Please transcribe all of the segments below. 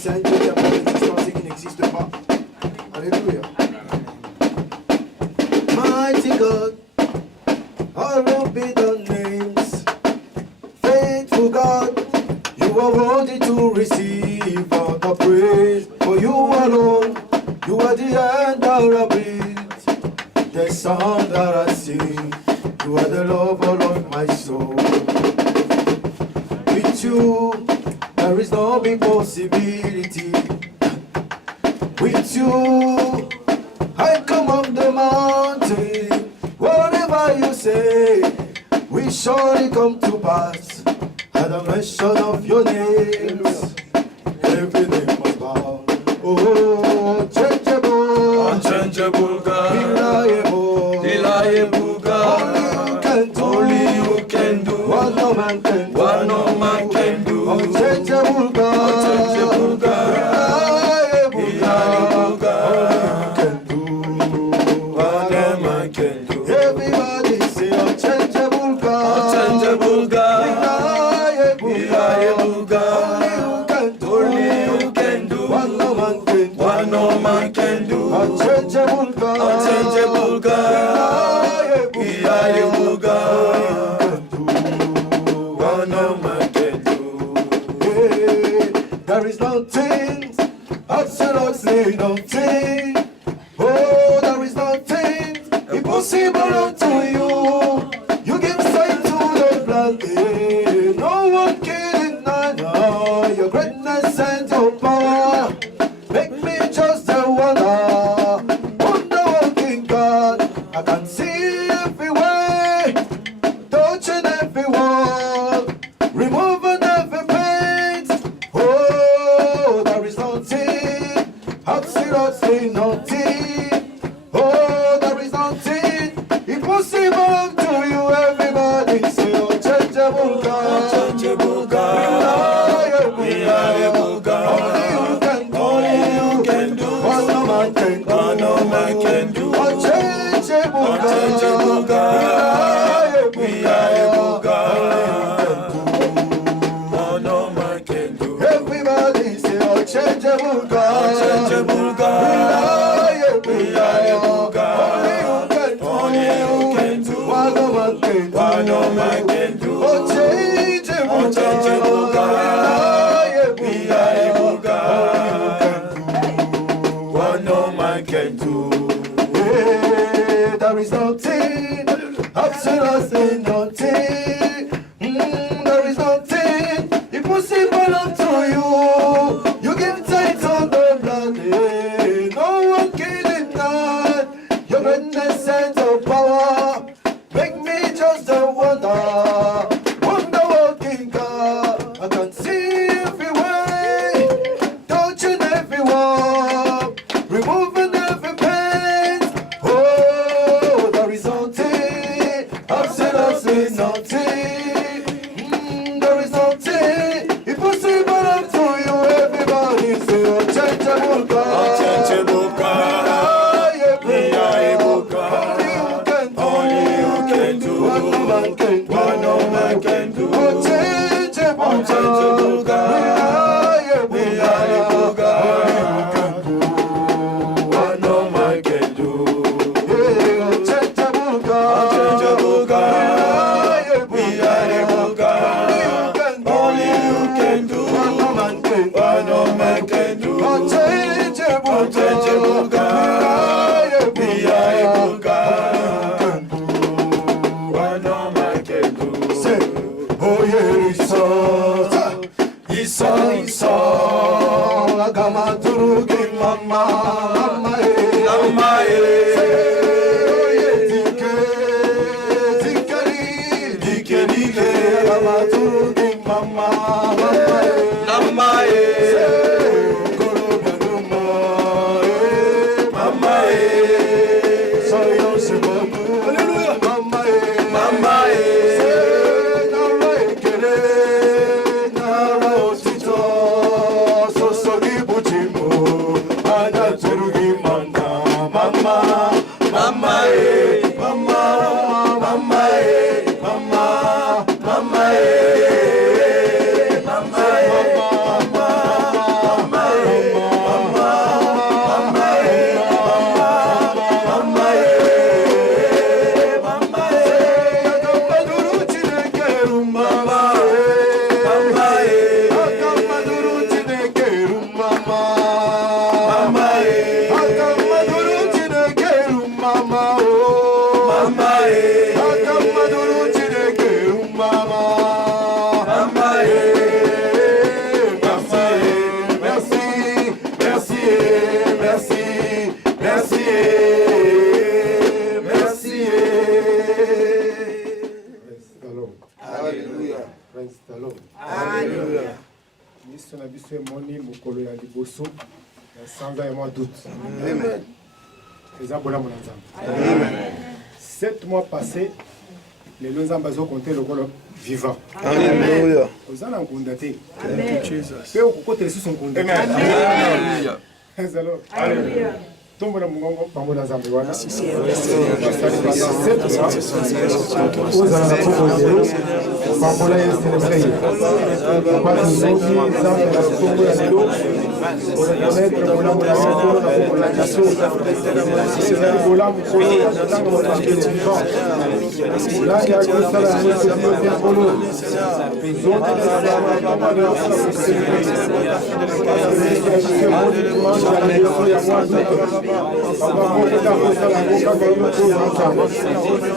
sainteté, il n'y a pas d'existence qui n'existe pas. Alléluia. Mighty God, hallowed be thy names. Faithful God, you are worthy to receive all the praise. For you alone, you are the air that I breathe, the song that I sing. You are the lover of my soul. With you, there is no impossibility. With you, I come up the mountain. Whatever you say, we surely come to pass. At the mention of your names, every name must bow. Oh, unchangeable, unchangeable God, reliable, reliable God. Only you can do what no man can do. What no man can do. Unchangeable God, Unchangeable God, reliable God. reliable God. Only you can do what no man can do. Everybody say unchangeable God, Unchangeable God, reliable reliable God. Only you can do what no man can do. What no man can do. Unchangeable God, Unchangeable God, reliable God. What no man can do. There is nothing, absolutely nothing. Oh, there is nothing impossible unto you. You give sight to the blind. No one can deny your greatness and your power. Make me just a wonder working God. I can see every way, touching every wall, removing every pain. Oh, there is nothing, absolutely nothing. Oh, there is nothing impossible to you. Everybody say unchangeable God, Unchangeable God, reliable God. Only you can do what no man can do. What no man can do. Unchangeable Unchangeable God, reliable God. What no man can do. Everybody say unchangeable God, Unchangeable God, reliable God. Only you can do what no man can do. What no man can do. Unchangeable God, reliable God. What no man can do. Yeah, there is nothing, absolutely nothing. There is nothing impossible unto you. You give sight on the blood. No one can deny your greatness and your power. Make me just a wonder working God. I can see every way, touching every wall, removing every pain. Oh, there is nothing, absolutely nothing. There is nothing impossible unto you. Everybody say unchangeable God, Unchangeable God, reliable God. Only you can do what no man can do. what no man can do. Unchangeable God, Reliable God, what no man can do. unchangeable God, Unchangeable God, reliable God. Only you can do what no man can do. what no man can do. Unchangeable God, Reliable God, what no man can do. say, oh yeah, Isa, agama turugi mama, Lama dike, agama turugi mama, Lama Hallelujah, Mama mama oh Mama eh. Akamaduru Chineke mama Mama eh. Merci, merci, merci, merci, merci. Alléluia. Alléluia. Miso na biso emoni mokolo ya liboso ya sanza ya mwa doute. Amen. Eza bolamu na Nzambe. Amen. 7 mois passés, les Nzambe azokonte lokolo vivant. Alléluia. Oza na nkunda te. Thank you, Jesus. Mpe okokota lisusu nkunda te. Alléluia. Ezalo. Alléluia. Tombola mongongo bango na Nzambe wana. Ozala na poko bambola ye célébrer batuzoki Nzambe na kongo ya lelo orekonetre bolamu na mokolo na kongo na biso ezali bolamu kolo ya kotanga motange vivant langi akosala yango soki yo te nkolo zotelesaaamana osala kocélébrer emoni dimanche ya liboso ya mwa dute babamokota kosala yango kaka yo kozwa nzambe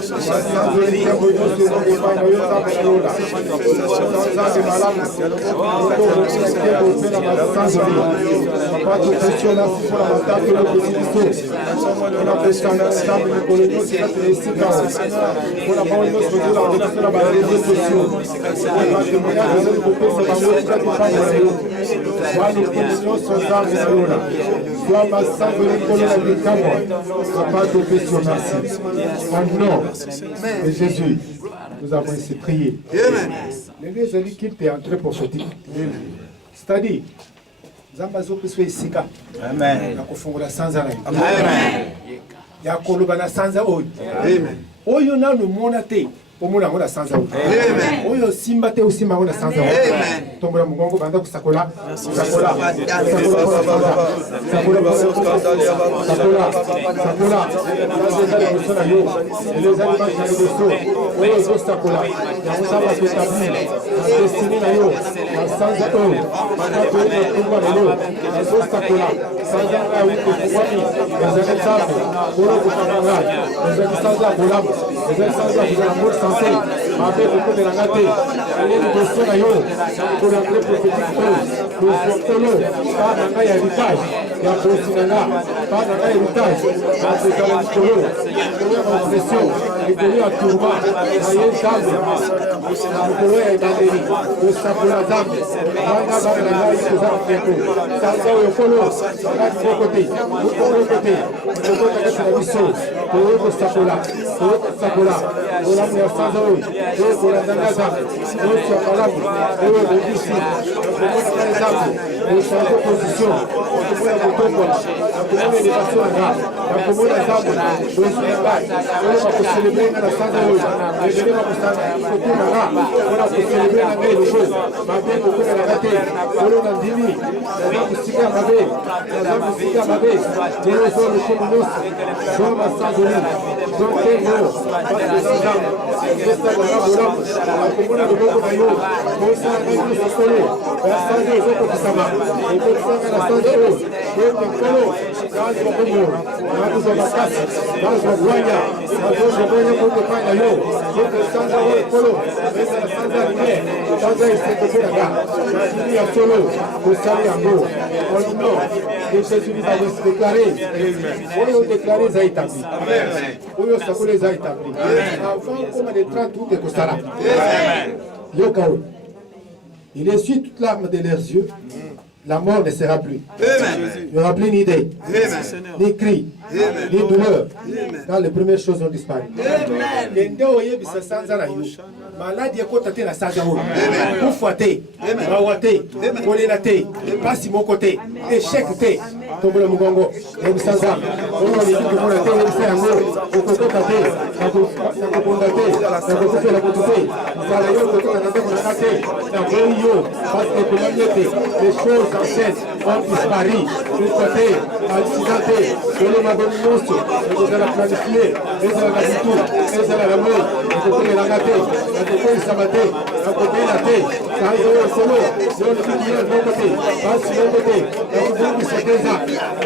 basanzoli ntango nyonso ezokopai na yo nzambe na yola Nzambe malamu okopela masanzoli papa topesi na mpona matatu elokoti biso mpona pesanga Nzambe mikolo nyonso kati na esika mpona bango nyonso ozolanda biso na bareseau sociaux batémoignage ezali kopesa bango tikati pamba na yo balokoli nyonso Nzambe na yola zwa masanzoli nkolo na likamwa papa topesi merci au nom de Jésus nous avons ici prié. L'église a dit qu'il était entré prophétique. C'est-à-dire, Zambazo peut se faire Amen. La kofungola sanza na. Amen. Ya koloba na sanza oyo. Amen. Oyo na no monate. Omona ngona sanza oyo. Amen. Oyo simba te osimba ngona sanza oyo. Amen. Tombola mugongo banda kusakola. Sakola. Les animaux qui sont oyo zosakola. Ya musaba ketabli. Destiné na yo. Na sanza oyo. Bakato na kumba na yo. Na zosakola. Sanza na wiko kwani. Ezali sabe. Olo kupanga. Ezali sanza bolamu. Ezali sanza bolamu sensé. Mabe beaucoup de la gâté. Allez nous dossier na yo. Pour la prophétique nous sortons pas dans un héritage. Ya posinanga. Pas dans un héritage. Dans ce cas là nous avons pression. Et que nous à tourment. Ayez Nzambe. Nous ya bandeli. Osakola Nzambe. Banga banga na ikoza kieko. Sanza oyo kolo. Banga côté. Nous côté. Nous côté na biso. Pour osakola. Pour osakola. Ola ya sanza oyo. Pour la dangaza. Nous sommes oyo bobisi. Pour la Nzambe. Nous sommes en position. Pour la kotokola. Pour l'élévation nga. Pour la Nzambe. Nous sommes en célébrer na sanza oyo. Ebele bakusanga kotuna nga. Mpona kocélébrer na ngai eloko mabe kokona na te olo na ndimi naza kosika mabe naza kosika mabe lelo zo lokomo nyonso zo masanzoli zo ntengo basesanzamo esalanga bolamu akomona loboko na yo kosala ngai nyonso kolo basanze ezokokisama ekokisanga na sanze oyo ete nkolo nazwa kombo nazwa makasi nazwa bwanya nazozwa bwanya kotopai na yo ete sanza oyo kolo ezala sanza line sanza esekopelanga masini ya solo kosali yango au nom de Jésus nous avons déclaré oyo déclaré eza établi oyo sakolo eza établi avant koma de 30 août ekosala yoka oyo il essuie toute larme de leurs yeux. La mort ne sera plus. Il n'y aura plus ni deuil, ni cri, ni douleur. Quand les premières choses ont disparu. Maladie est côté la sanza oyo. Kufa te, bawa te, kolela te, pasi moko te, échec te. Tombola mugongo, ebisanza. Ono ni kitu mona te ebisa yango, okokota te, nakobonda te, nakokufela kutu te. Zala yo kotoka na ndeko na te, na boyi yo, parce que komanye te, les choses anciennes ont disparu. Kufa te, accident te, kolo maboni nyonso, ekozala planifié, ezala na bitu, ezala na moi, ekokomelanga te nakokolisama te nakobela te sanza oyo solo zolobikile moko te basi moko te nakobongisa te eza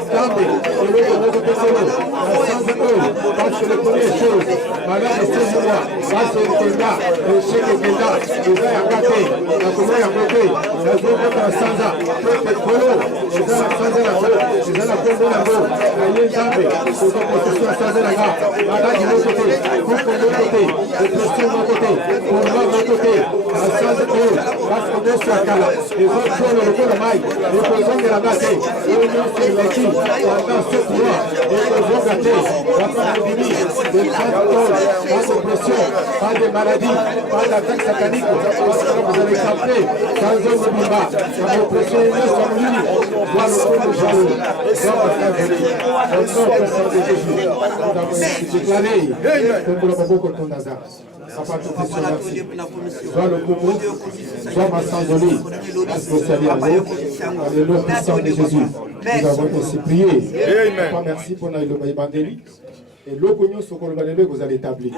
nzambe eloko moko te solo na sanza oyo parce que le premier chose malade esezimwa basi ekenda esheke ekenda eza yanga te nakoma yango te nazokota na sanza po ete kolo eza na sanza yango eza na kombo yango naye nzambe koza protection ya sanza nanga maladi moko te kuko moko te depression moko te komba moko te na sanza oyo parce que nyonso ya kala eza tolo lokola mai ekozongelanga te oyo nyonso eleki pendant 7 mois ekozonga te bakamodimi de traitement pas de pression pas de maladie pas d'attaque satanique parce que vous allez capter sans homme bimba na oppression nyonso ya molili doit lokola jalo doit bakaveli au nom puissant de Jésus nous avons déclaré tombola maboko tondaza Papa tout merci soit le Congo soit ma sanzoli parce que c'est bien dans le nom puissant de Jésus nous avons aussi prié Papa merci pour le baïbandeli et l'oko nyonso koloba lelo ekozala établi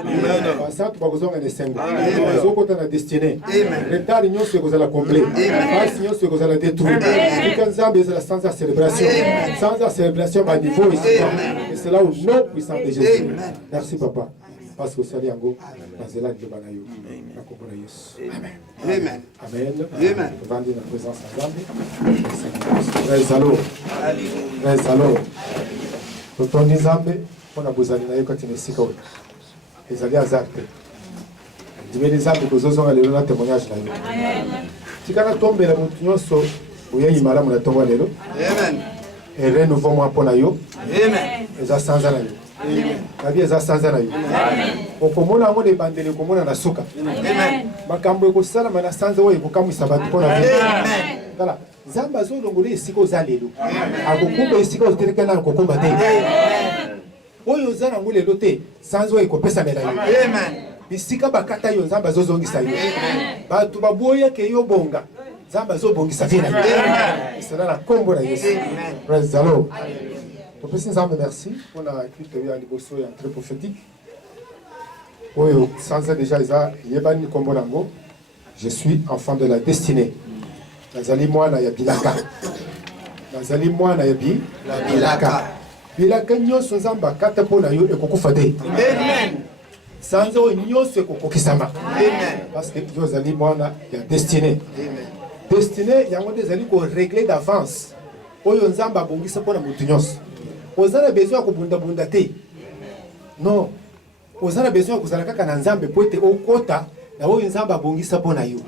basantu bakozonga na esengo bazokota na destinée retard nyonso ekozala complet pasi nyonso ekozala détruit tika nzambe ezala sans la célébration sans la célébration baniveau ici et c'est là au nom puissant de Jésus merci papa parce que osali yango nazela liloba na yo na kombo na Yesu amen amen tovandi na présence ya nzambe ezalo totondi nzambe mpona bozali na ye kati na esika oyo ezali hasard te ndimeli nzambe kozozonga lelo na témoignage na yo tika natombela motu nyonso oyei malamu na ntongo lelo renouveau mwa mpo na yo eza sanza na yo nabi eza sanza na yo okomona yango na ebandeli okomona na suka makambo ekosalama na sanza oyo ekokamwisa bato mpo na tala nzambe azolongola esika oza lelo akokumba esika oteleka nano kokumba te oyo oza nango lelo te sanza oyo ekopesamela yo bisika bakata yo nzambe azozongisa yo bato baboyake yo bonga nzambe azobongisa vie na yo esala na kombo na Yesu praise the Lord topesi nzambe merci mpona écrite oyo ya liboso ya très prophétique oyo sanza déjà eza yebani kombo nango je suis enfant de la destinée nazali mwana ya bilaka nazali mwana ya bilaka bilaka nyonso nzambe akata mpo na yo ekokufa te sanza oyo nyonso ekokokisama parce que yo ozali mwana ya destinée destinée yango nde ezali koregle d'avance oyo nzambe abongisa mpo na motu nyonso oza na besoin ya kobundabunda te non oza na besoin ya kozala kaka na nzambe po ete okota na oyo nzambe abongisa mpo na yo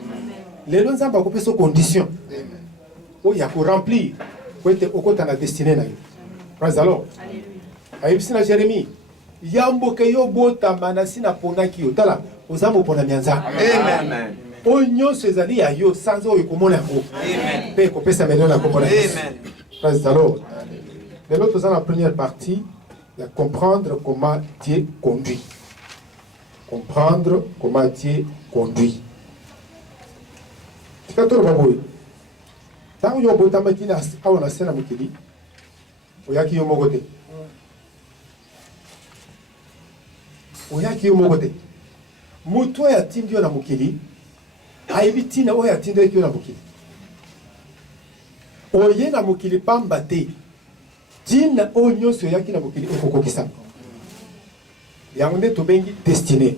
lelo nzambe akopesa condition oyo ya koremplir po ete okota na destinée na yo praise the Lord ayebisi na Jérémie yamboke yo botama na sina ponaki yo tala oza moponami ya nzambe oyo nyonso ezali ya yo sanza oyo ekomona yango mpe ekopesa melio na komona Yesu praise the Lord lelo toza na première partie ya comprendre comment Dieu conduit comprendre comment Dieu conduit tika toloba boye ntango yo obotamaki awa na se na mokili oyaki yo moko te oyaki yo moko te moto oyo atindi yo na mokili ayebi ntina oyo atindelaki yo na mokili oye na mokili pamba te ntina oyo nyonso oyaki na mokili ekokokisa yango nde tobengi destiné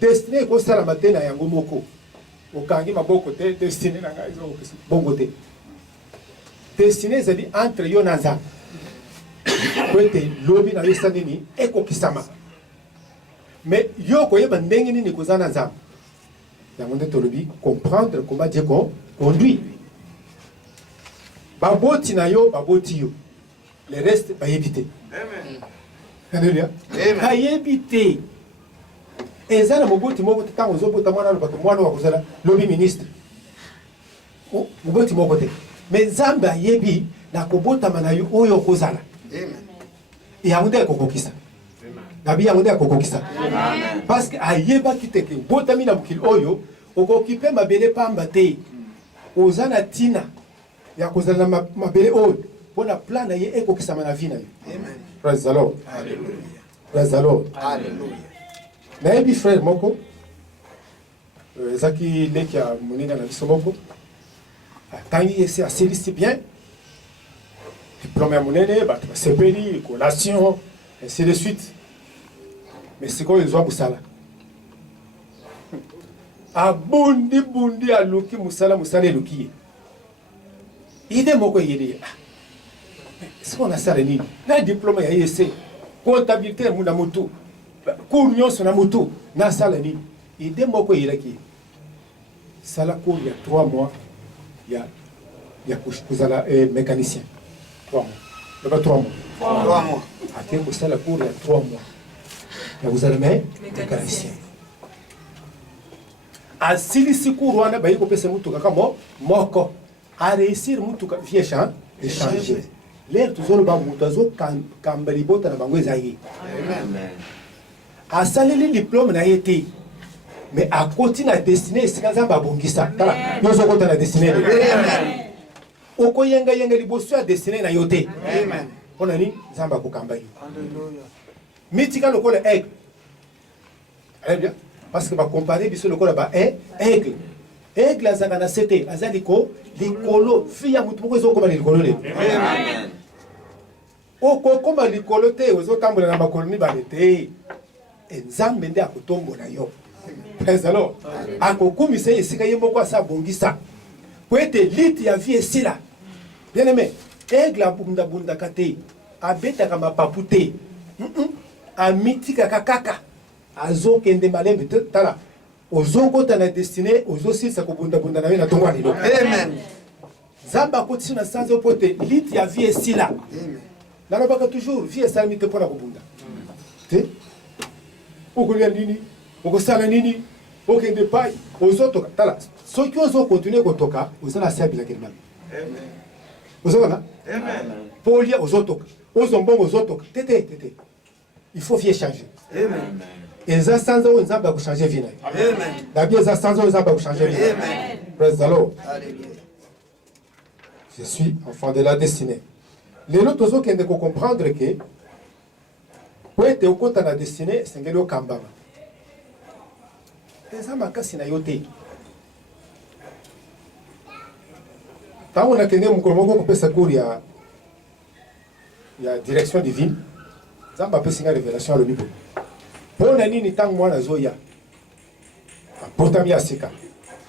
destiné ekosalama te na yango moko okangi maboko te destiné na ngai ezokokisa bongo te destiné ezali entre yo na nzambe po ete lobi na yo esa nini ekokisama mais yo koyeba ndenge nini koza na nzambe yango nde tolobi comprendre comment Dieu conduit baboti na yo baboti yo le reste bayebi te alléluia bayebi te eza na moboti moko te ntango ozobota mwana alobaka mwana wakozala lobi ministre moboti moko te mais nzambe ayebi na kobotama na yo oyo okozala yango nde ekokokisa nabi yango nde akokokisa parce que ayebaki te ke botami na mokili oyo okoki mpe mabele pamba te oza na ntina ya kozala na mabele oyo mpo na plan na ye ekokisama na vie na yo praise the Lord praise the Lord nayebi frère moko ezaki leki ya monene na biso moko atangi esi asilisi bien diplôme ya monene bato basepeli collation ainsi de suite mais sikoyo ezwa mosala abundi aluki mosala eluki ye ide moko eyeli ye siko nasala nini na diplôme ya ese comptabilité ya muna motu cour nyonso na motu nasala nini ide moko eyelaki ye sala cour ya 3 mois ya kuzala mécanicien 3 mois leba 3 mois ate kosala cour ya 3 mois ya kuzala mécanicien asilisi cour wana bayi kopesa mutuka kamo moko areusir mutuka vie échanger lere tozoloba moto azokamba libota na bango eza ye asaleli diplôme na ye te mais akoti na destine esika nzambe abongisa tala yo ozokota na destine okoyengayenga liboso ya destine na yo te mpona nini nzambe akokamba yo mitika lokola aigle bien parce que bacompare biso lokola ba aigle azanga na se te aza likolo fi ya motu moko ezokoma na likolo lelo okokoma likolo te ozotambola na makolo mibale te nzambe nde akotombola yo présalo akokumisa esika ye moko asa abongisa po ete liti ya vie esila bien aimé aigle abundabundaka te abetaka mapapu te amitikaka kaka azokende malembe te tala ozokota na destine ozosilisa kobundabunda na ye na ntongo ya lelo nzambe akotisi na sanza po ete liti ya vie esila nalobaka toujours vie esalami te mpona kobunda te okolia nini okosala nini okende pai ozotoka tala soki ozokontinue kotoka oza na se ya bilakeli mabe ozokona mpo olia ozotoka ozombongo ozotoka tete il faut vie changer eza sanza oyo nzambe akochange vie na yo dabi eza sanza oyo nzambe akochange vie na yo praise the Lord. Je suis enfant de la destinée lelo tozokende kocomprendre ke po ete okota na destinée esengeli okambama eza makasi na yo te ntango nakende mokolo moko kopesa cour ya direction divine nzambe apesi nga révélation alobi boye mpo na nini ntango mwana azoya abotami ya sika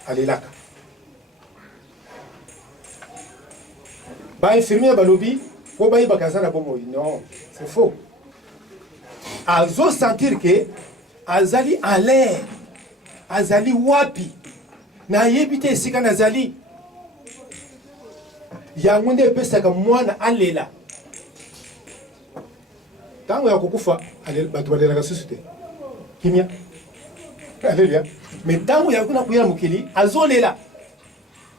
alelaka bainfirmier balobi po bayebaka aza na bomoi non c'est faux azosentir ke azali en l'air azali wapi nayebi te esika nazali yango nde epesaka mwana alela ntango ya kokufa bato balelaka susu te kimia aleluya me ntango ya kuna kuyela mokili azolela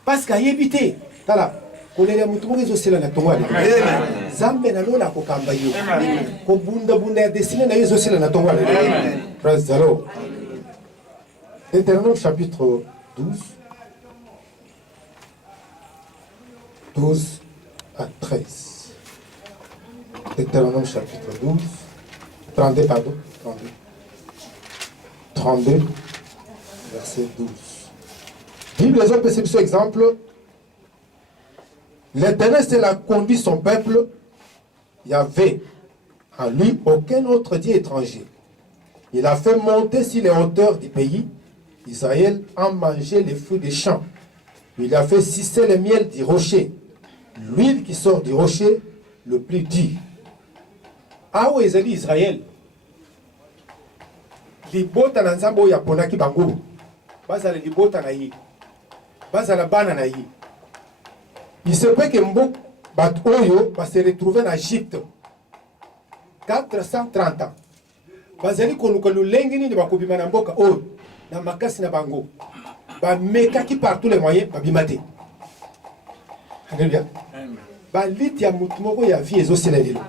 parceke ayebi te tala kolela ya motu moko ezosela na ntongo alela nzambe nalona akokamba yo kobundabunda ya destine na yo ezosela na ntongo alela praise the Lord. Deutéronome chapitre 12 à 13. Deutéronome chapitre 12, 32, pardon, 32, verset 12. Bible, les hommes, c'est exemple. L'Éternel, c'est la conduit son peuple. Il y avait en lui aucun autre Dieu étranger. Il a fait monter sur les hauteurs du pays. Israël a mangé les fruits des champs. Il a fait sucer le miel du rocher. L'huile qui sort du rocher, le plus dur. Ah oui, ils ont dit Israël. Libota na nzambo ya ponaki bango. Bazala libota na yi. Bazala bana na yi. Il se peut que Mbok bat oyo va se retrouver en Égypte. 430 ans. Bazali koluka lulengi ni bakobima na mboka oyo. Na makasi na bango. Ba mekaki par tous les moyens babimate. Alléluia. Ba liti ya mutu moko ya vie ezosela lelo.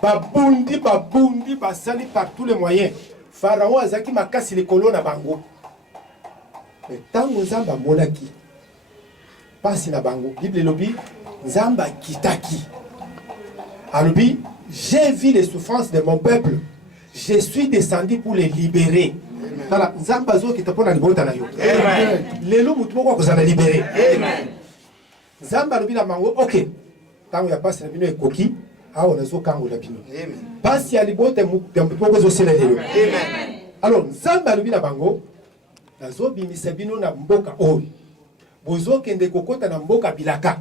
Babundi basali par tous les moyens. Pharaon azaki makasi likolo na bango. Mais tango nzamba monaki pasi na bango. Bible lobi nzamba kitaki. Alobi j'ai vu les souffrances de mon peuple. je suis descendu pour les libérer. Voilà, nzamba zo qui te pona libota na yo. Amen. Lelo mutu moko ko zana libérer. Amen. Nzamba lobina mango, OK. Tango ya passe na bino ekoki, awo na zo kango la bino. Amen. Passe ya libota mu moko zo sela lelo. Amen. Alors nzamba lobina bango, na zo bimisa bino na mboka oyo. Bozo kende kokota na mboka bilaka.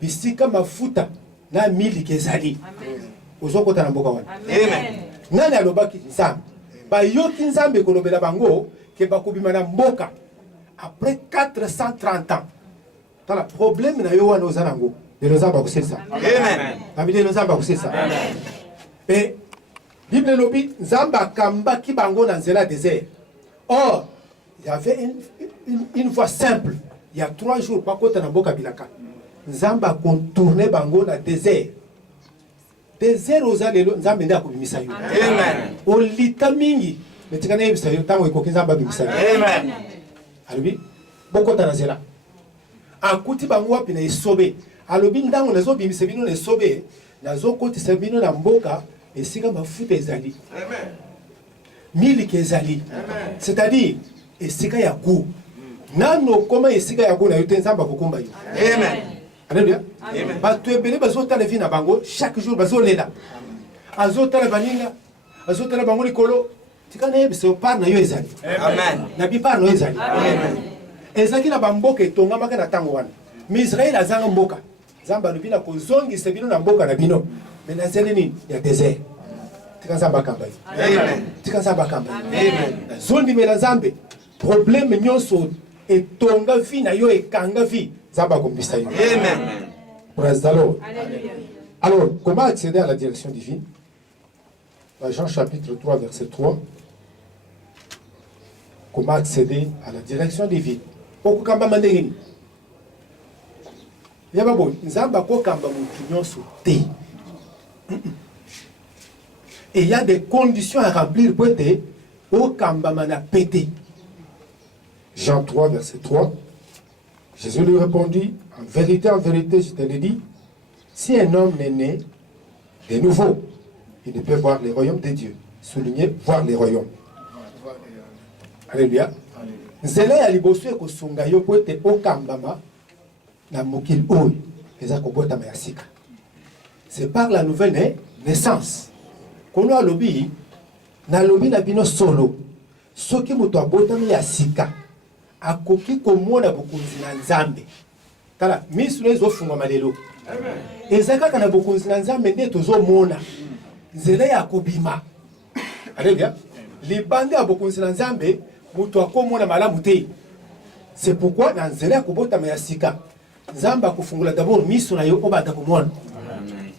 Bisika mafuta na mili kezali. Amen. Bozo kota na mboka wana. Amen. Nani alobaki nzamba? Bayoki nzambe kolobela bango ke bakobima na mboka après 430 ans. Tala problème na yo wana ozanango. Lelo nzamba koselisa. Amen. Babide lelo nzamba koselisa. Amen. Et Bible lobi nzamba kambaki bango na nzela désert. Or, il y avait une voie simple. Il y a 3 jours pas kota na mboka bilaka. Nzamba contourner bango na désert. Désert ozalelo nzambe nda kubimisa yo. Amen. Olita mingi metikana yebisa yo tango ikoki nzamba bimisa yo. Amen. Alobi bokota na zela. Akuti bango wapi na esobe. Alobi ndango nazo bimisa bino na esobe nazo kotisa bino na mboka esika mafuta ezali. Amen. Miliki ezali. Amen. C'est-à-dire esika ya ku. Nano koma esika ya ku na yo te nzamba kokomba yo. Amen. Alléluia. Amen. Bato ebele bazotala vi na bango chaque jour bazolela. Azotala baninga, azotala bango likolo. Tikana yebisa par na yo ezali. Amen. Na bi par na yo ezali. Amen. Ezaki na bamboka etongamaka na tango wana. Mais Israël azanga mboka. Zamba lubina kozongisa bino na mboka na bino. Mais na zeli ni ya désert. Tika nzamba kamba. Amen. Tika nzamba kamba. Amen. Zondi mela nzambe. Problème nyonso etonga vi na yo ekanga vi. Amen. Praise the Lord. Alors, comment accéder à la direction divine? Jean chapitre 3, verset 3. Comment accéder à la direction divine? Et il y a des conditions à remplir pour être au kambamana pété. Jean 3, verset 3. Jésus lui répondit, en vérité, je te le dis, si un homme n'est né de nouveau, il ne peut voir les royaumes de Dieu. Souligner, voir les royaumes. Alléluia. Nzela ya liboso ekosunga yo po ete okambama na mokili oyo eza kobotama ya sika. C'est par la nouvelle naissance. Kono alobi na lobi na bino solo soki moto abotami ya sika akoki komona bokonzi na nzambe. Tala misu ezo fungwa lelo. Amen. Ezaka kana bokonzi na nzambe nde tozomona. Nzela ya kobima. Alléluia. Libande ya bokonzi na nzambe mutu akomona malamu te. C'est pourquoi dans nzela ya kobotama ya sika nzamba kufungula d'abord misu na yo obata komona. Amen.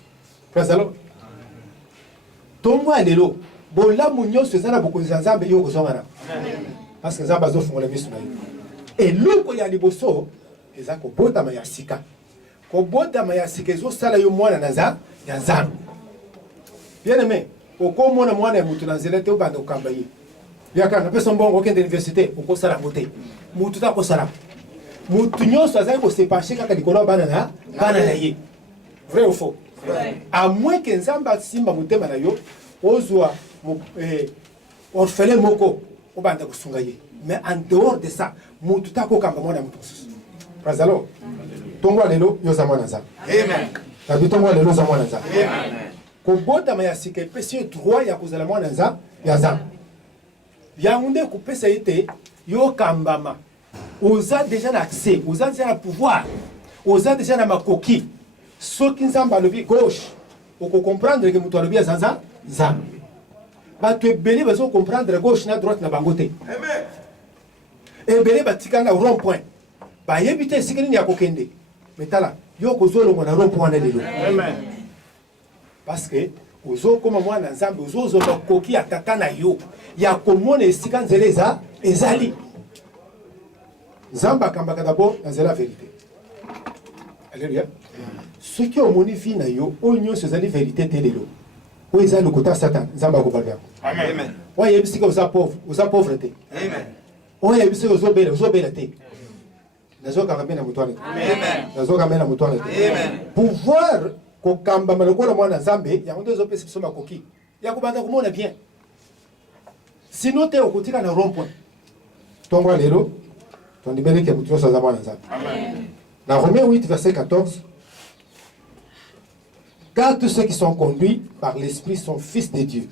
Praise the Lord. Tomwa lelo bolamu nyonso ezana bokonzi na nzambe yo kozongana. Amen. Parce que nzamba zo fungula misu na yo. Et loko ya liboso eza kobotama ya sika. Kobotama ya sika ezo sala yo mwana naza ya nzambe. Bien aimé, okomona mwana ya mutu na nzela te obanda kokamba ye. Yaka na pesa mbongo okende université okosala mote. Mutu ta kosala. Mutu nyonso azali ko sepacher kaka likolo bana na ye. Vrai ou faux? Vrai. À moins que nzamba simba mutema na yo ozwa orphelin moko obanda kosunga ye. Mais en dehors de ça, mutu ta ko kamba mwana mutu. Praise the Lord. Tongwa lelo yo za mwana za. Amen. Tabi tongwa lelo za mwana za. Amen. Ko bota ma ya sika pesi droit ya kozala mwana za ya za. Ya unde ko pesa ite yo kambama. Oza déjà l'accès, oza déjà le pouvoir. Oza déjà na makoki. Soki nzamba lobi gauche. Oko comprendre que mutu lobi za za. Bato ebele bazo comprendre gauche na droite na bangote. Amen. Ebele batika na rond point. Ba yebite sikini ya kokende. Metala yo kozolo na rond point na lelo. Amen. Parce que ozo koma mwana nzambe ozo bakoki atata na yo ya komona esika nzeleza ezali. Nzamba kambaka d'abord na zela vérité. Alléluia. Ce qui au moni fi na yo onyo sezali vérité telelo. O ezali kota Satan nzamba ko balba. Amen. Wa yebisika oza pauvreté. Amen. O yebisika ozo bela te. Nazo kamena mutwane. Amen. Nazo kamena mutwane. Amen. Pouvoir kokamba maloko na mwana nzambe ya ndo zo pesa soma koki. Ya kubanda kumona bien. Sinon, tu es au côté de rond-point. Ton roi l'élo, ton libéré qui a bouti sans avoir dans Romains 8, verset 14, car tous ceux qui sont conduits par l'Esprit sont fils de Dieu.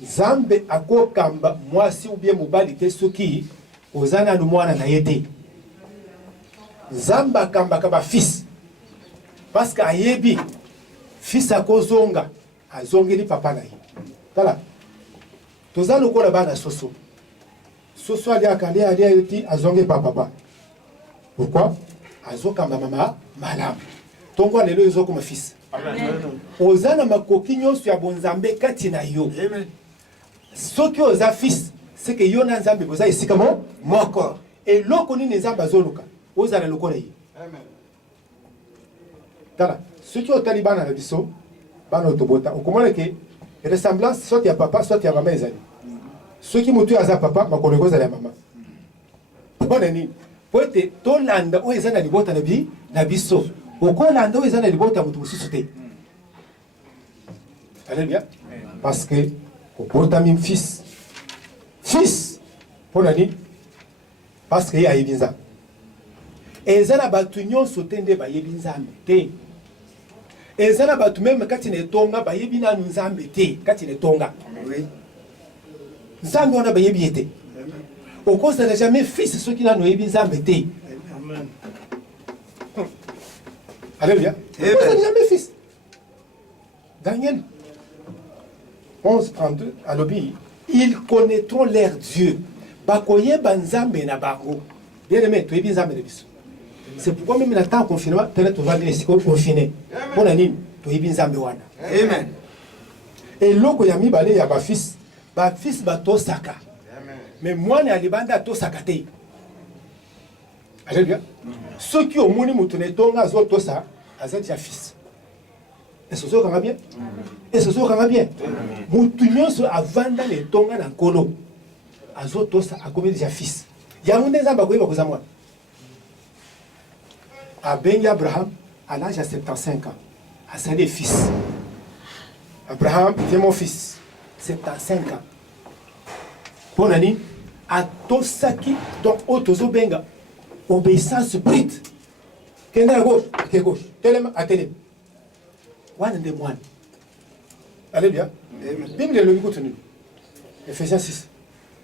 Zambe ako kamba mwasi ou bien mobali te soki ozana no mwana na yete. Zamba kamba kaba fils. Parce que ayebi fils akozonga azongeli papa na ye. Tala. Toza lokola bana soso. Soso ali akali ali eti azonge papa. Pourquoi? Azokamba mama malamu. Tongo lelo ezoko ma fils. Amen. Ozana makoki nyonso ya bonzambe kati na yo. Amen. Soki oza fils, c'est que yo na nzambe boza esika moko. Et loko ni nzambe azoluka. Ozala lokola ye. Amen. Tala, soki otali bana na biso, bana otobota, okomona ke ressemblance soit ya papa, soit ya maman ezali. Soki mutu aza papa, makolo kozala ya maman. Pona ni poete tolanda o ezana libota na biso. Okolanda o ezana libota mutu mususu te. Alléluia. Parce que okotami fils. Fils. Pona ni parce que ya yebinza. Ezana batu nyonso te nde bayebi nzambe te. Ezana batu meme kati na etonga bayebi nanu nzambe te kati na etonga. Oui. Nzambe wana bayebi ete. Okozala jamais fils soki nanu yebi nzambe te. Amen. Alléluia. Okozala jamais fils. Daniel 11:32 à l'obéi. Ils connaîtront leur Dieu. Bakoyeba nzambe na bango. Bien aimé, tu yebi nzambe na biso. C'est pourquoi même dans le temps confinement, tu vas dire confiné. Pour la nuit, tu es bien zambewana. Amen. Et l'autre, il y a mis balé, il y a ma fils. Ma fils va to saka. Mais moi, je suis allé to sakate. Alléluia. Ceux qui ont moni moutoné tonga zo to sa, azet ya fils. Est-ce que ça va bien? Est-ce que ça va bien? Moutounion so avanda les tonga na kolo. Azo to sa a commis déjà fils. Il y a un des zamba quoi va moi. À Ben Abraham, à l'âge de 75 ans, à ses fils. Abraham, tu es mon fils, 75 ans. Pour Nani, à Tosaki, ton Otozobenga, obéissance brute. Qu'est-ce à gauche? À gauche. Télém, à télé. One de moine. Alléluia. Bible est le niveau tenu. Ephésiens 6,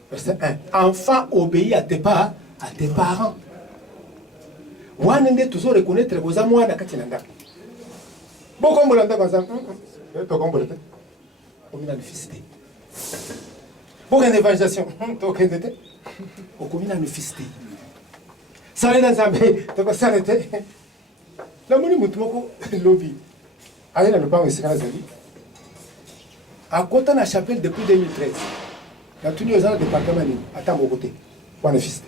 verset 1. Enfant, obéis à tes parents. Wana nde tuzo reconnaître boza mwana kati na ndako. Boko mbola ndako za. To kombola te. Komina fils te. Boko d'évangélisation. To kende te. O komina fils te. Sale na zambe, to ko sale te. La moni mutu moko lobby. Allez na lopango esika zali. A kota na chapelle depuis 2013. Na tuni ozana département ni ata moko te. Wana fils te.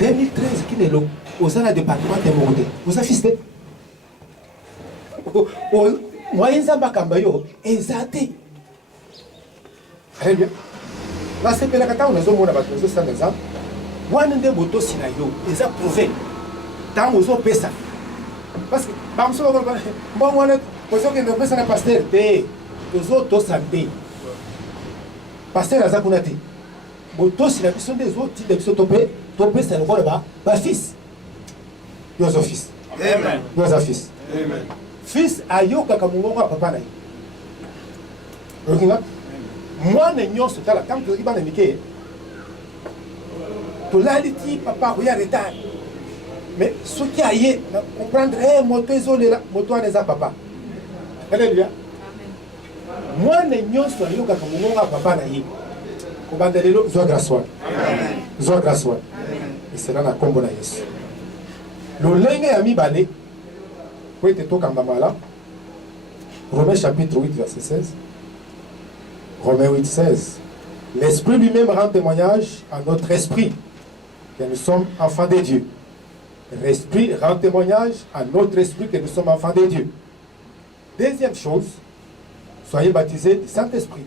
2013 qui est là, aux ans département de Moudé, aux affiches. Moi, ils ont Bakambayo, exacté. Alléluia. Là, c'est que la Kata, on a zoomé à la base de 100 ans. Moi, on a des motos sinayo, ils ont prouvé. Tant aux autres pesa. Parce que, Bamso, bon, on a posé que nous faisons un pasteur, aux autres santé. Pasteur à Zakunate. Motos sinayo sont des autres types de topé. Ton père, c'est le fils. Yo fils. Amen. Yo fils. Amen. Fils, ayoka kamungonga papa na. Regarde. Moi, n'ayons ce temps-là, quand tu es dans le Mickey, tu l'as dit, papa, oui, arrête. Mais ce qui a eu, comprendre, moto isolé là, moto n'est pas papa. Alléluia. Moi, n'ayons ce ayoka kamungonga papa na. Kobandelo, zo grâce. Zo grâce. Et c'est là la combo na Yesu. Le lingue a mis balé. Pour être tout comme là. Romains chapitre 8, verset 16. Romains 8, 16. L'Esprit lui-même rend témoignage à notre esprit que nous sommes enfants de Dieu. L'Esprit rend témoignage à notre esprit que nous sommes enfants de Dieu. Deuxième chose, soyez baptisés du Saint-Esprit.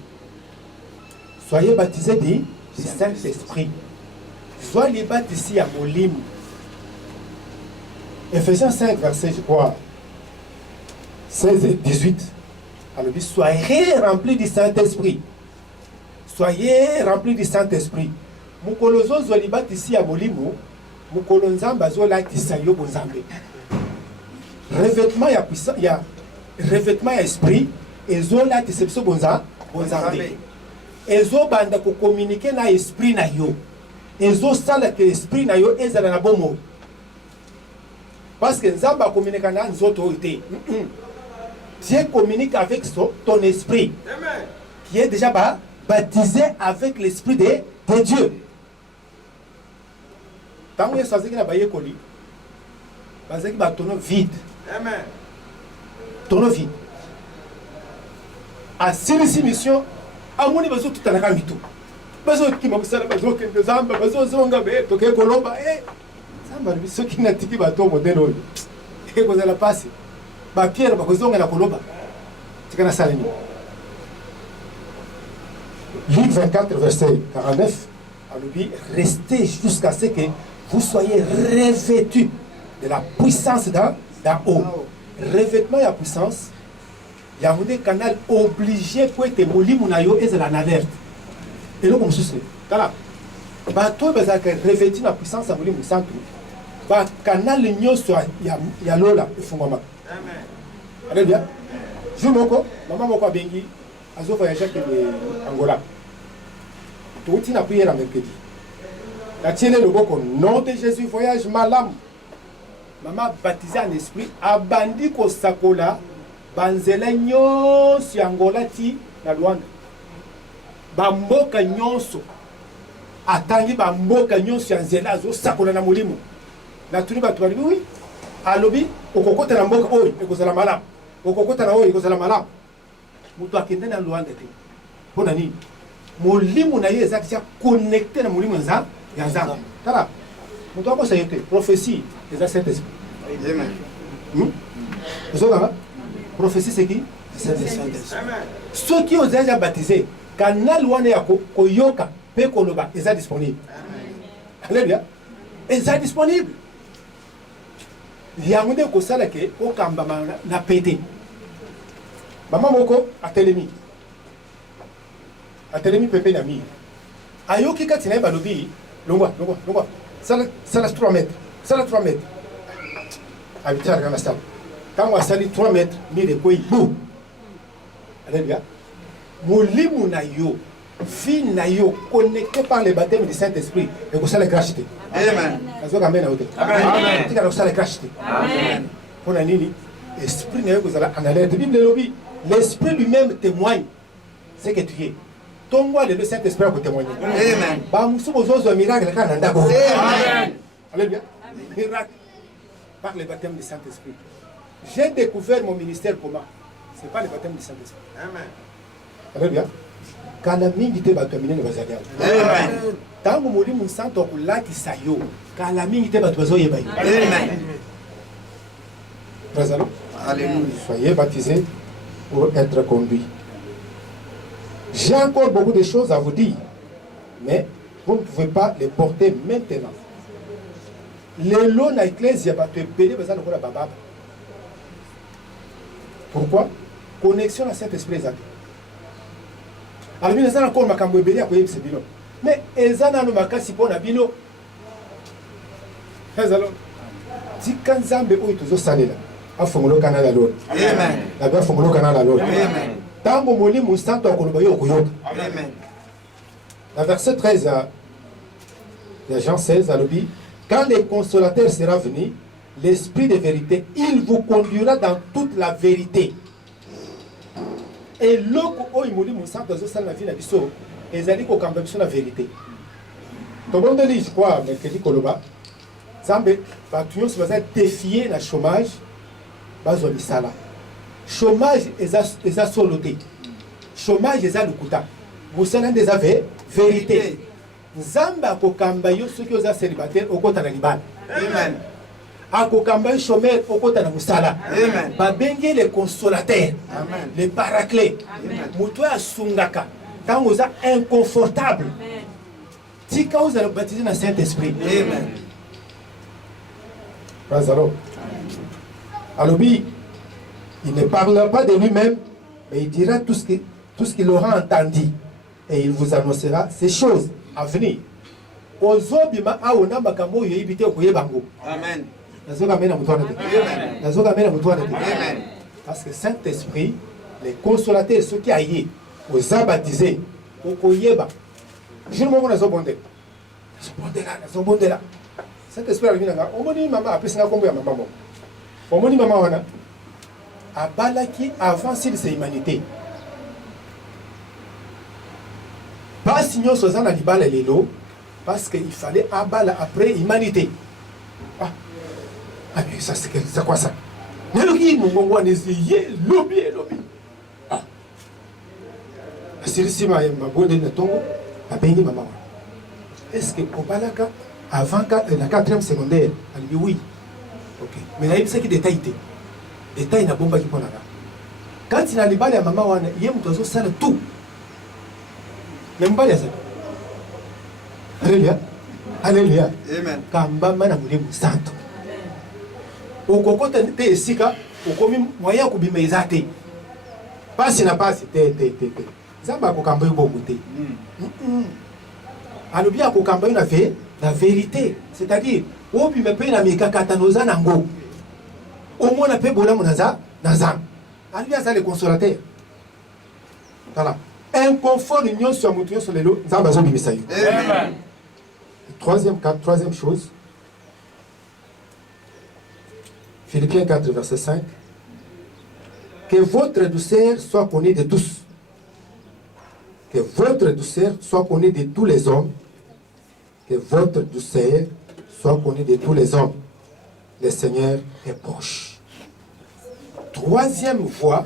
Soyez baptisés du Saint-Esprit. Soyez baptisés à Molim. Ephésiens 5, verset, je crois, 16 et 18. Alors, soyez remplis du Saint-Esprit. soyez remplis du Saint-Esprit. Mukolo zozo libatisi ya molimo, mukolo nzamba zo latisa yo bonzambe. Revêtement ya puissance, ya revêtement ya esprit, ezo latisa biso bonzambe. Ezo banda ko communiquer na esprit na yo. Ezo sala que esprit na yo ezala na bomo. Parce que nzamba communique na nzoto oité. Dieu communique avec ton esprit. Amen. Qui est déjà baptisé avec l'esprit de Dieu. Tant que vous savez que vous avez un tonneau vide. Amen. Tonneau vide. À cette mission, à mon niveau, tout est en train de tout. Bazo qui m'a fait bazo qui me zamba bazo zonga be to ke kolomba zamba biso qui na tiki bato modèle oyo et ko zala passe ba pierre ba ko zonga na kolomba tikana salini. Luc 24 verset 49 alubi restez jusqu'à ce que vous soyez revêtus de la puissance d'en haut. Revêtement et la puissance, il y a un canal obligé pour être molimo na yo et la navette. Et là, comme ceci, voilà. Bateau est revêtu de la puissance de molimo centre. Le canal il y a l'eau là, il faut maman. Amen. Allez bien. Je moko, maman moko bengi, azo voyager que Angola. Tout il a prié la mercredi. La tienne le boko, nom de Jésus voyage malam. Maman baptisée en esprit, abandi ko sakola, banzela nyonso Angola ti na Luanda. Bamboka nyonso. Atangi bamboka nyonso ya nzela zo sakola na molimo. Na tuni batu bali oui. Alobi okokota na mboka oyo ekozala malamu. Okokota na oyo ekozala malamu. Mutu akende na Luanda te. Pona nini? Molimo na ye ezaki ya connecté na molimo nza ya nzambe. Tala. Mutu akosa yete prophétie les Saint-Esprit. Amen. Vous savez, prophétie c'est qui? C'est le Saint-Esprit. Ceux qui ont déjà baptisé, canal wane ya koyoka pe koloba est disponible. Alléluia. Est disponible. Yangonde ko sala ke o kamba na pété. Maman moko atelemi. Atelemi pepe na mi. Ayoki katina balobi longwa. Ça 3 mètres. Ça 3 mètres. Habiter à Ganastan. Quand on sali 3 mètres, ni de quoi bou. Alléluia. Molimu na yo, fi na yo, connecté par le baptême du Saint-Esprit, et vous allez grâcher. Amen. Amen. Vous allez grâcher. Amen. Pour la nini, l'esprit na yo vous allez en alerte. Bible lobby, l'esprit lui-même témoigne ce que tu es. Ton moi le Saint-Esprit a témoigné. Amen. Ba musu bozo miracle kana ndako. Amen. Alléluia. Miracle par le baptême du Saint-Esprit. J'ai découvert mon ministère comment? Ce n'est pas le baptême du Saint-Esprit. Amen. Alléluia. Quand la mingi te batomine ne bazali. Amen. Tant que moli mon santo kulaki sayo, quand la mingi te batozo yebayi. Amen. Présalo. Alléluia. Soyez baptisés pour être conduits. J'ai encore beaucoup de choses à vous dire, mais vous ne pouvez pas les porter maintenant. Les lots na ecclésia va te payer besoin de la baba. Pourquoi? Connexion à Saint-Esprit exact. Alors nous avons encore makambo ebeli akoye bisebilo. Mais ezana no makasi pona bino. Ezalo. Tika nzambe oyo tozo salela. Afongolo kana la lolo. Amen. La ba fongolo kana la lolo. Amen. Tango molimo santo akoloba yo koyoka. Amen. La verset 13 de Jean 16 alobi quand le consolateur sera venu, l'esprit de vérité, il vous conduira dans toute la vérité. Et l'autre, la vérité. Tout le monde dit, je crois, mercredi Koloba, Zambé, Batouyon se va défier le chômage, Bazoli Sala. Chômage est à soloté. Chômage est à l'ukuta. Vous savez des aveux, vérité. Zamba kokamba yo ceux qui ont célibataire au côté de Liban. Amen. Akokamba chômeur au côté de Musala. Amen. Ba bengi les consolateurs. Amen. Les paraclés. Muto ya sungaka. Tant vous êtes inconfortable. Tika vous allez baptiser dans Saint-Esprit. Amen. Prazalo. Alobi, il ne parlera pas de lui-même, mais il dira tout ce qu'il aura entendu. et il vous annoncera ces choses à venir. Ozobima aona makambo yoyibite okoyebango. Amen. Amen. Parce que Saint-Esprit, les consolateurs, ceux qui aillent, aux a baptisés, au koyeba. Je ne m'en ai là. Saint-Esprit a dit, omoni maman a pris un combo à ma maman. Omoni maman wana a balaki avant de ses humanités. Pas signaux sur ça, on a dit parce qu'il fallait abattre après humanité. Ah, mais ça c'est quoi ça? Lobby. Ah, c'est ma bonne de tongo, ma béni maman. Est-ce que Kobalaka, avant la 4e secondaire, elle dit oui. Ok. Mais il y a ce qui détaille. Détail n'a bomba qui prend là. Quand il a les balles à maman, il y a un ça tout. Même pas ça. Alléluia. Alléluia. Amen. Kamba mana mulemu santo. Okokota te esika, okomi moyen kubima ezate. Pasi na pasi te. Zamba kokamba yo bomuté. Alobi akokamba yo na la vérité, c'est-à-dire obi me pe na mikakata noza nango. Omona pe bolamu naza nazam. Alobi ça les consolateurs. Voilà. Inconfort union sur mutuyo sur les lots, zamba zo bimisa yo. Amen. Troisième chose, Philippiens 4, verset 5. Que votre douceur soit connue de tous. Que votre douceur soit connue de tous les hommes. Que votre douceur soit connue de tous les hommes. Le Seigneur est proche. Troisième voie,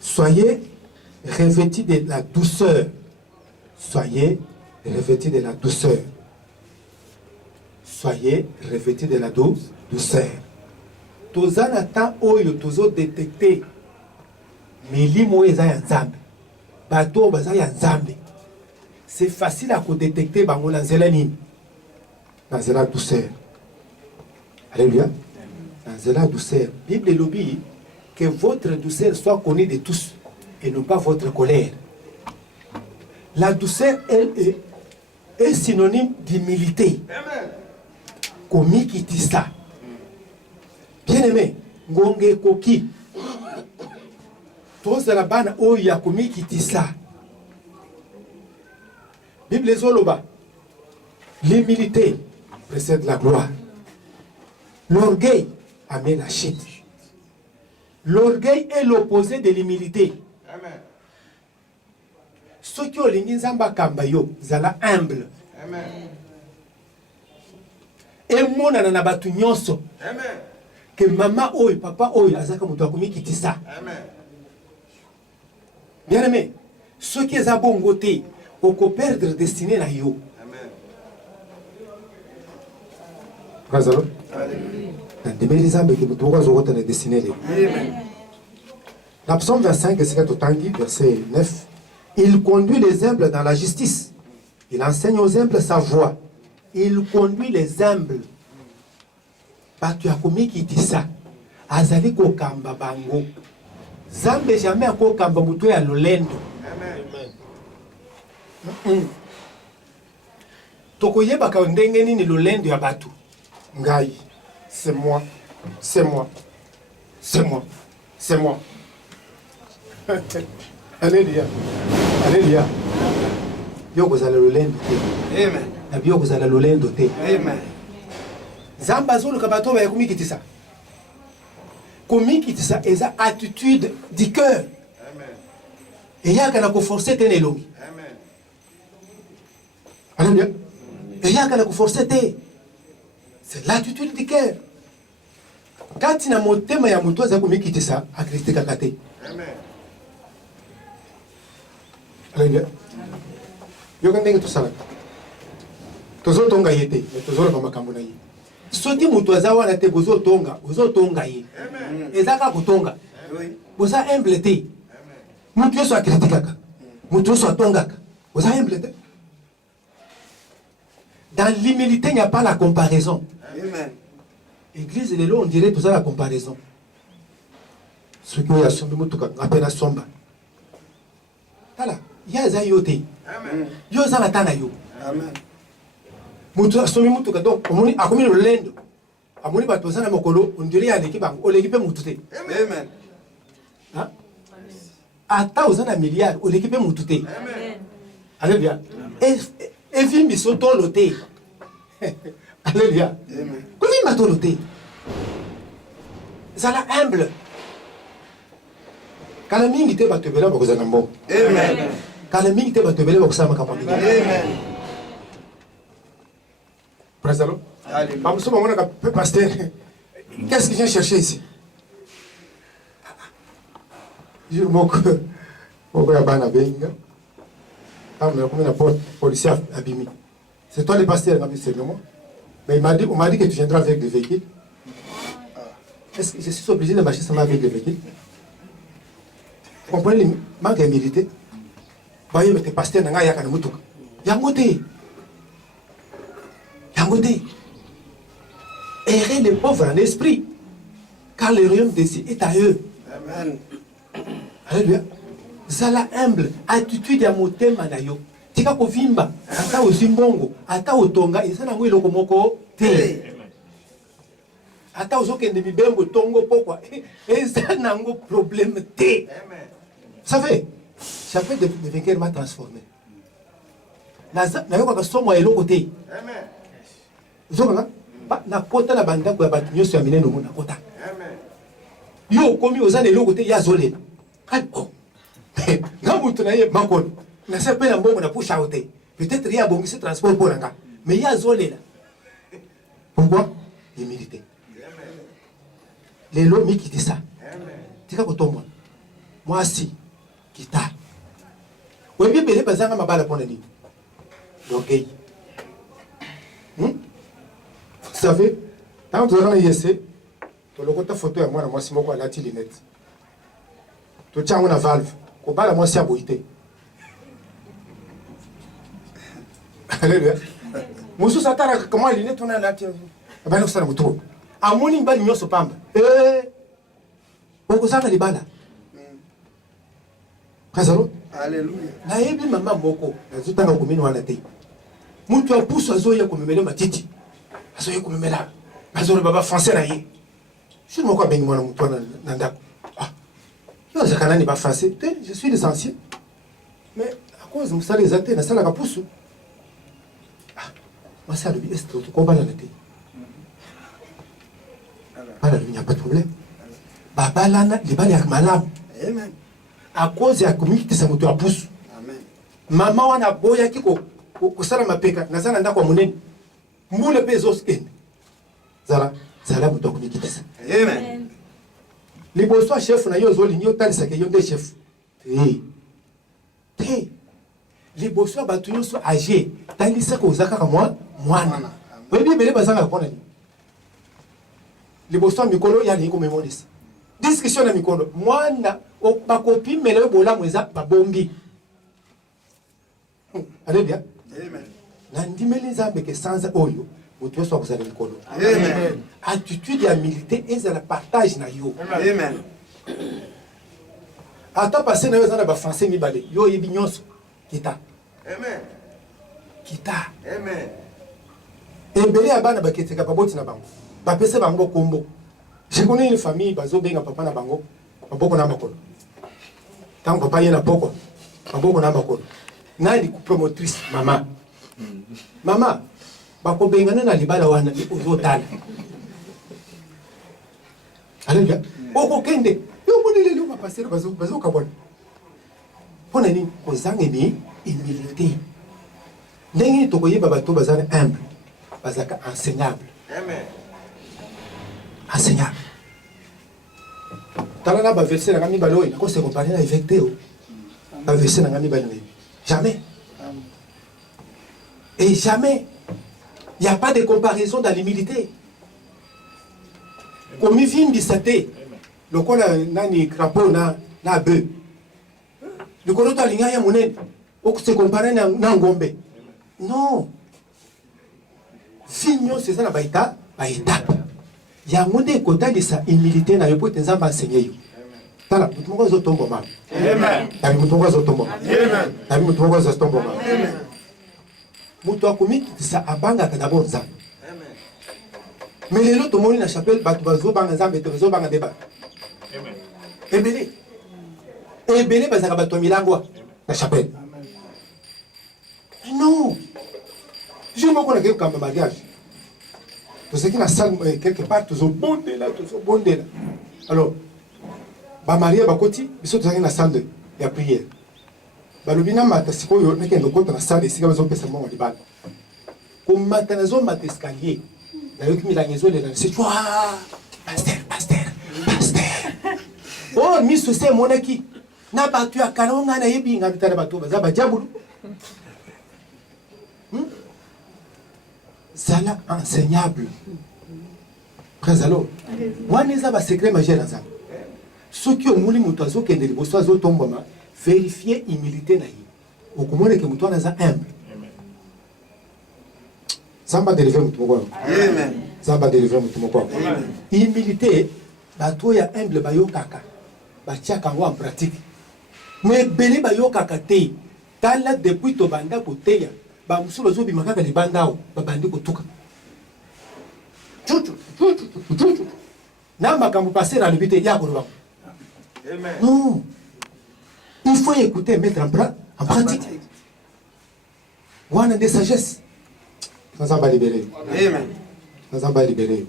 soyez revêtis de la douceur. Soyez revêtis de la douceur. Soyez revêtis de la douceur. Tozana ta oyo tozo détecter milimo eza ya nzambe. Bato baza ya nzambe. C'est facile à détecter bango na nzela nini. Na nzela douceur. Alléluia. Na nzela douceur. Bible elobi que votre douceur soit connue de tous et non pas votre colère. La douceur, elle est synonyme d'humilité. Komi kitisa. Bien-aimé, ngonge koki. Tous la bana oya komi kitisa. Bible zoloba. L'humilité précède la gloire. L'orgueil amène la chute. L'orgueil est l'opposé de l'humilité. Amen. Ceux qui ont l'ingizamba kambayo, zala humble. Amen. Et mon na batu nyonso. Amen. Que maman oy, papa oy, azaka mutu akomi kitisa. Amen. Bien aimé, ceux qui ont bon côté, au perdre destiné na yo. Amen. Razalo. Dans Psaume 25, verset 9, il conduit les humbles dans la justice. Il enseigne aux humbles sa voie. Il conduit les humbles. Batu ya komi kitisa. Azali ko kamba bango. Zambe jamais ko kamba mutu ya lolendo. Amen. Tokoyeba ka ndenge nini lolendo ya batu. Ngai. C'est moi, c'est moi, c'est moi, c'est moi. Alléluia, alléluia. Yoko zala lolendo te. Amen. Na yoko zala lolendo te. Amen. Zamba zolo kabato ba komi kitisa. Komi kitisa eza attitude du cœur. Amen. Et yaka na ko forcer te nelongi. Amen. Alléluia. Et yaka na ko forcer te. C'est l'attitude du cœur. Quand tu as mon thème, il y a mon toit, qui ça, à Christ Kakate. Amen. Alléluia. Yo quand tout ça. Tozo tonga yete, tozo la makambo na yi. Soti mutu azawa na te bozo tonga yi. Amen. Ezaka kutonga. Oui. Boza humble te. Mutu yo so kritikaka. Mutu yo so tongaka. Boza humble te. Dans l'humilité, il n'y a pas la comparaison. Amen. Église de l'eau, on dirait tout ça la comparaison. Ce qui est assombé, mutuka, ngapena somba. Tala, ya za yote. Amen. Yo za natana yo. Amen. Mutu assombé mutuka, donc, omoni, akomi le lendo. Amoni bato za na mokolo, on dirait ya l'équipe, on l'équipe mutute. Amen. Hein? Ata aux na milliards, on l'équipe mutute. Amen. Alléluia. Et vim bisoto loté. Alléluia. Amen. Comment il m'a loté? Ça la humble. Quand la mingi te batebela bakozana mbo. Amen. Quand la mingi te batebela bakozama kapambi. Amen. Praise the Lord. Alléluia. Pasteur, qu'est-ce que je viens chercher ici? Je dis, policier abimi. C'est toi le pasteur, c'est moi. Mais on m'a dit que tu viendras avec des véhicules. Est-ce que je suis obligé de marcher seulement avec des véhicules? Vous comprenez le manque d'humilité? Voyez, tes pasteurs, il y a un moutou. Il y a un moutou. Il y a un moutou. Errez les pauvres en esprit, car le royaume des cieux est à eux. Amen. Alléluia. Zala humble, attitude ya motema na yo. Tika kovimba, ata ozimbongo, ata otonga, ezana ngo eloko moko te. Ata ozokende mibembo tongo pokwa, ezana ngo problème te. Amen. Vous savez, chaque de vainqueur m'a transformé. Na yo kwa somo eloko te. Amen. Zokanga, na kota na banda kwa batu nyoso ya minene mo na kota. Amen. Yo komi ozana eloko te ya zolela. Oh. Ngamutu na ye makolo. Na se pe na mbongo na push out. Peut-être il y a bon ce transport pour nga. Mais il y a zolela. Pourquoi? Humilité. Les lots mi qui dit ça. Tika kotomba. Moi si kita. Oui bien belé bazanga mabala pona ni. Donc vous savez, quand tu as yese, tu le côté photo ya moi si moko alati lunette. Tu tiens une valve. Ko bala moi si aboité. Alléluia. Musu satara comment lunette on a lati. Ba no sana mutu. Amoni mbali nyoso pamba. Oko saka libala. Kazalo. Alléluia. Na yebi mama moko, nazutanga komini wana te. Mutu apusu azoya komemela matiti. Azoya komemela. Bazoro baba français na ye. Je ne sais pas si je suis l'essentiel. Mais à cause de ça, les athées, ça la pousse. Moi, ça, le est tout combat la tête. Il n'y a pas de problème. Baba lana, les balles avec malam. Amen. À cause de la communauté, ça me doit pousse. Amen. Maman, on a boya kiko, kusala mapeka, nazana ndako munene. Mbule bezos ken. Zala, zala muto communauté. Amen. Les bossons chef na yo zoli nyo tali sake yo de chef. Les bossons batu yo so âgé, tali sake ozaka ka mwana. Oui bien belé bazanga kona ni. Les bossons mikolo ya ni ko memorise. Discussion na mikolo. Mwana o bakopi mele bola mweza babombi. Allez bien. Amen. Na ndimeli nzambe ke sanza oyo. Amen. Amen. Attitude à militer et à la partage na yo. Amen. Attends passer na yo za na ba français mi balé. Yo yebi nyonso kita. Amen. Kita. Amen. Ebele abana baketeka baboti na bango. Ba pese bango kombo. Je connais une famille bazo benga papa na bango. Baboko na makolo. Tant papa yena poko. Baboko na makolo. Nani ku promotrice mama. Mama bako bengana na libala wana uzotala. Alléluia. Oko kende. Yo monele lo passer bazo kabona. Pona ni kozange ni humilité. Ndenge to koyeba bato bazana humble. Bazaka enseignable. Amen. Enseignable. Tala na ba verset na ngami baloyi na ko se comparer na avec Théo. Ba verset na ngami baloyi. Jamais. Et jamais. Il n'y a pas de comparaison dans l'humilité. Comme il vient d'Issaté, le col nani crapaud na bœuf. Le col de l'ingaya monen, on se compare na ngombe. Non. Fignon, c'est ça la baïta, baïta. Il y a un monde côté de sa humilité, na yopo tenza enseigner. tala mutu moko azotomboma tabi mutu moko azotomboma tabi mutu moko azotomboma mutu akomikitisa abangaka d'abord nzambe mais lelo tomoni na chapelle bato bazobanga nzambe te bazobanga nde bato ebele bazalaka bato ya milangwa na chapelle non jour moko nakei kokamba mariage tozalaki na salle quelque part tozobondela alors bamarie bakoti biso tozalaki na salle ya prière balobi namata sikoyo nakende okota na salle esika bazopesa mbongo libala komata nazomata escalier nayoki milangi ezolela nse paster or miso se emonaki na bato ya kala o ngai nayebi ngai bitala bato baza badiabulu zala enseignable près alors wana eza basecret majeur na nzambe soki omoni moto azokende liboso azotombama vérifie humilité na ye okomona ke moto wana aza humble nzambe adelivre moto moko wana nzambe adelivre moto moko wana humilité bato ya humble bayokaka batiaka yango en pratique mais ebele bayokaka te tala depuis tobanda koteya bamosusu bazobima kaka libanda awo babandi kotuka na makambo paster alobi te ya koloba non il faut écouter mettre en pratique wana nde sagesse nzambe alibere nzambe alibere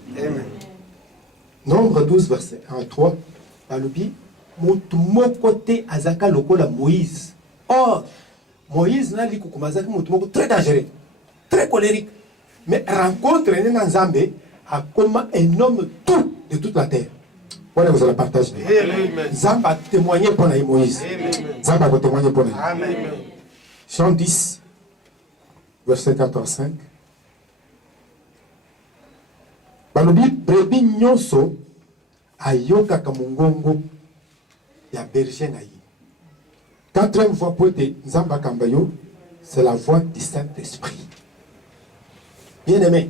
nombre 12 verset 1-3 balobi motu moko te azaka lokola Moïse or Moïse nali kokoma azalaki motu moko très dangereux très colérique mais rencontre ne na nzambe akoma un homme tout de toute la terre wana vous allez partager nzambe a témoigné pour na Moïse nzambe a témoigné pour na Jean 10 verset 4-5 balobi brebis nyonso ayokaka mongongo ya berger na ye. Quatrième voix pour être nzamba kambayo, c'est la voix du Saint-Esprit. Bien aimé,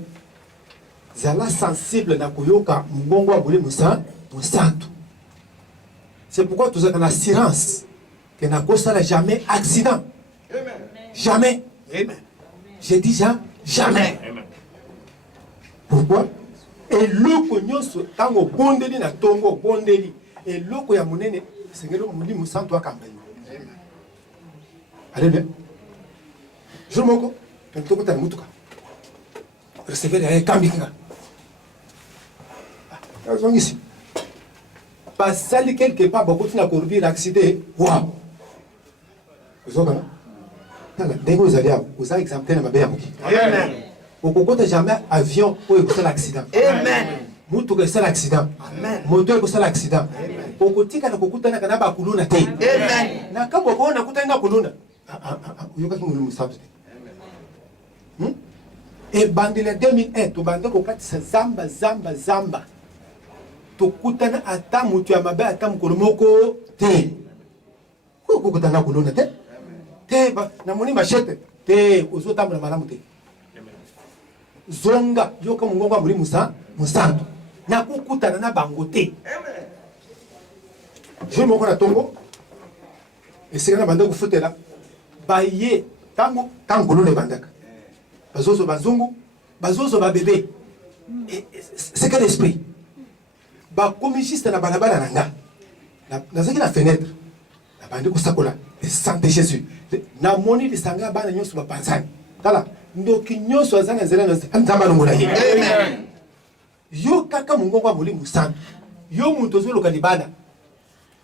zala sensible na koyoka mongongo abuli musantu. C'est pourquoi tu as une assurance que na kosala jamais accident. Jamais. J'ai dit jamais. Pourquoi? Et loko nyonso tango bondeli na tongo bondeli et loko ya munene sengelo muli musantu akambayo. Alléluia. Je moko tento kota mutuka. Recevoir ya kambika. Azongi ici. Pasali quelque part beaucoup na corrupir accident. Waouh. Vous avez là. Dès que vous allez vous avez exempté na mabeya muki. Amen. Okokota jamais avion ou ekosala l'accident. Amen. Mutuka esala accident. Amen. Moto ekosala accident. Okotika na kokutana kana ba kuluna te. Amen. Na kabo ko na kutana kuluna. Uyoka kingu musabe. Et bandele 2001 to bande ko katisa zamba. To kutana ata mutu ya mabe ata mukolo moko te. Ko kutana kuluna te. Te ba na moni machete te ozotambula malamu te. Zonga yoka mungongo muri musantu na kukutana na bango te. Je moko na tongo esika na banda kufutela baye tango le bandaka bazozo bazungu bazozo ba bébé c'est quel esprit ba communiste na balabala nanga na zaki na fenêtre na bandi kosakola le sang de Jésus na moni de sanga bana nyoso ba pansani tala ndoki nyonso azanga nzela nzamba longola ye. Amen. Yo kaka mungongo amuli musantu. Yo muntu ozoloka libana.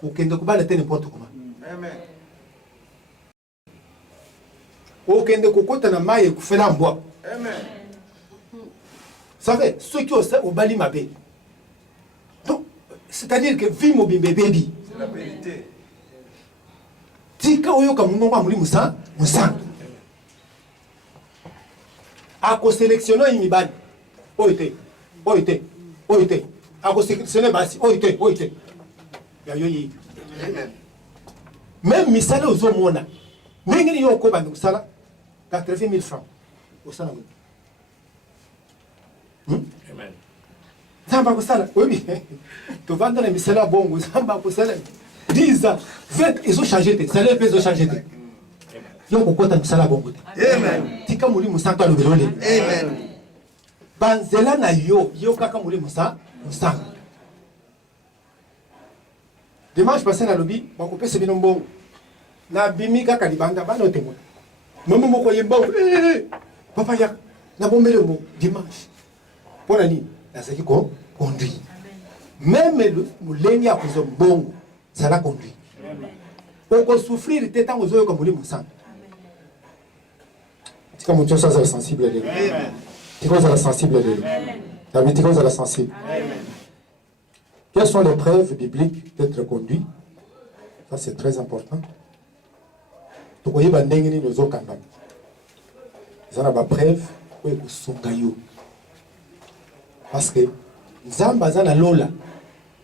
Okende kubala te n'importe comment. Amen. Okende kokota na maye kufela mbwa. Amen. Ça fait ceux qui osent au bali mabe. Donc c'est-à-dire que vie mobimbe baby. C'est la vérité. Tika oyo ka mungongo amuli musantu. Ako sélectionner imibani oite ako sélectionner basi oite ya yoyi. Même misala ozomona ndenge ni yoko bandi kusala 80,000 francs osala ngo amen zamba kusala obi to vanda na misala bongo zamba kusala 10 ans, 20, ils ont changé. Ça les ils ont changé. Ils ont beaucoup de salaire bon. Amen. Tika mouli musanga le belole. Amen. Banzela na yo kaka mouli musanga. Dimanche passé na lobby, bakopé c'est bien bon. Na bimi kaka libanda bana otemo. Maman moko yemba. Papa ya na bombele mo dimanche. Pour nani? Na saki ko conduit. Même le mouleni a kuzo mbongo, ça l'a conduit. On peut souffrir de temps aux autres comme mouli musanga. C'est comme tu es sensible à lui. Tu es sensible à lui. La vie, tu es sensible. Quelles sont les preuves bibliques d'être conduit? Ça, c'est très important. Tu vois, il y a des gens qui sont capables. Ils ont des preuves où ils sont gaillants. Parce que, les gens qui sont lola,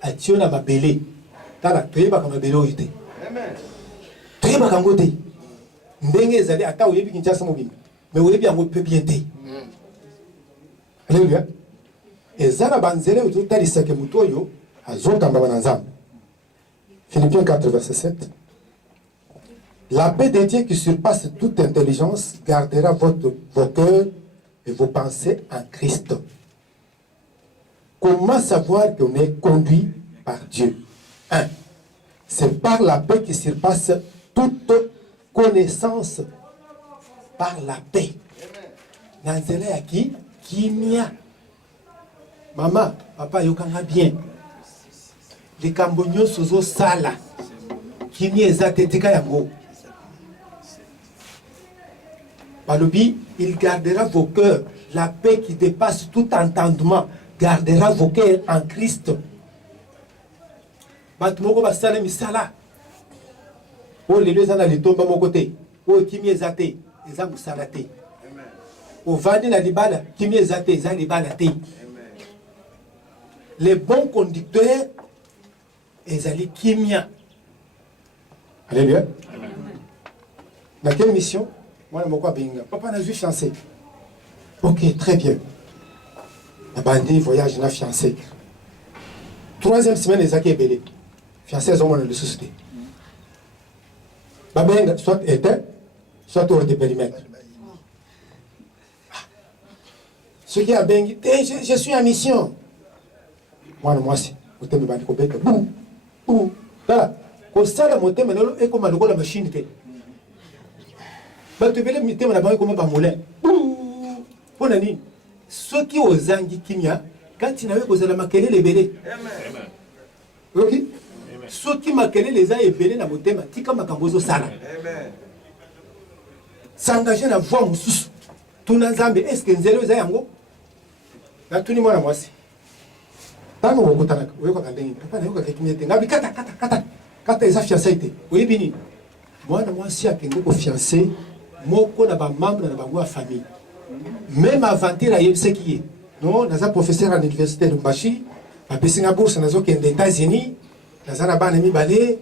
ils sont dans ma belé. Tu es dans ma belé. Tu es dans ma belé. Ndenge ezali ata oyebi kinchasa mobimba mais oyebi yango pe bien te. Alléluia. Ezana banzele utotalisaka ke mutu oyo azokamba na Nzambe. Philippiens 4 verset 7. La paix de Dieu qui surpasse toute intelligence gardera vos cœurs et vos pensées en Christ. Comment savoir qu'on est conduit par Dieu? 1. C'est par la paix qui surpasse toute connaissance, par la paix. Nanzela yaki kimia. Maman, papa yokanga bien. Les Cambonios sozo sala. Kimia ezatetika yango. Balobi, il gardera vos cœurs. La paix qui dépasse tout entendement gardera vos cœurs en Christ. Batumoko basala misala. Oh, les deux ans, les tombes à mon côté. Oh, qui m'y est athée, les âmes salatés. Oh, vadi na libala, qui m'y est athée, les âmes libalatés. Les bons conducteurs, ils allaient qui m'y a. Alléluia. Dans quelle mission? Moi, je suis bien. Papa n'a juste fiancé. Ok, très bien. La bandit voyage n'a fiancé. Troisième semaine, les acquis est belé. Fiancé, ils ont le société. Soit éteint, soit hors de périmètre. Ce qui a bien dit, je suis en mission. Moi, c'est. Vous t'aimez pas de compétence. Boum, boum. Voilà. Quand ça, la montée, maintenant, est comme la machine. Tu veux le mité, mais comme un moulin. Boum. Pour nani. Ceux qui ont zangi kimia, quand ils n'avaient pas la maquille, les bélés. Ok? Ceux qui maquillent les a ébélés dans mon thème, tika makambozo sala. S'engager dans la voie moussous. Tout le Nzambe, est-ce que Nzelo est yango? Là, tout le monde a moi aussi. Tant que vous avez un peu de papa, vous avez un peu de kata, ils ont fiancé. Oui, bini. Moi, si j'ai un fiancé, moi, je suis un membre de ma famille. Même avant de dire ce qui est. Non, nous sommes professeurs à l'université de Mbashi, à Singapour, nous sommes aux États-Unis. Nazana bana mi balé.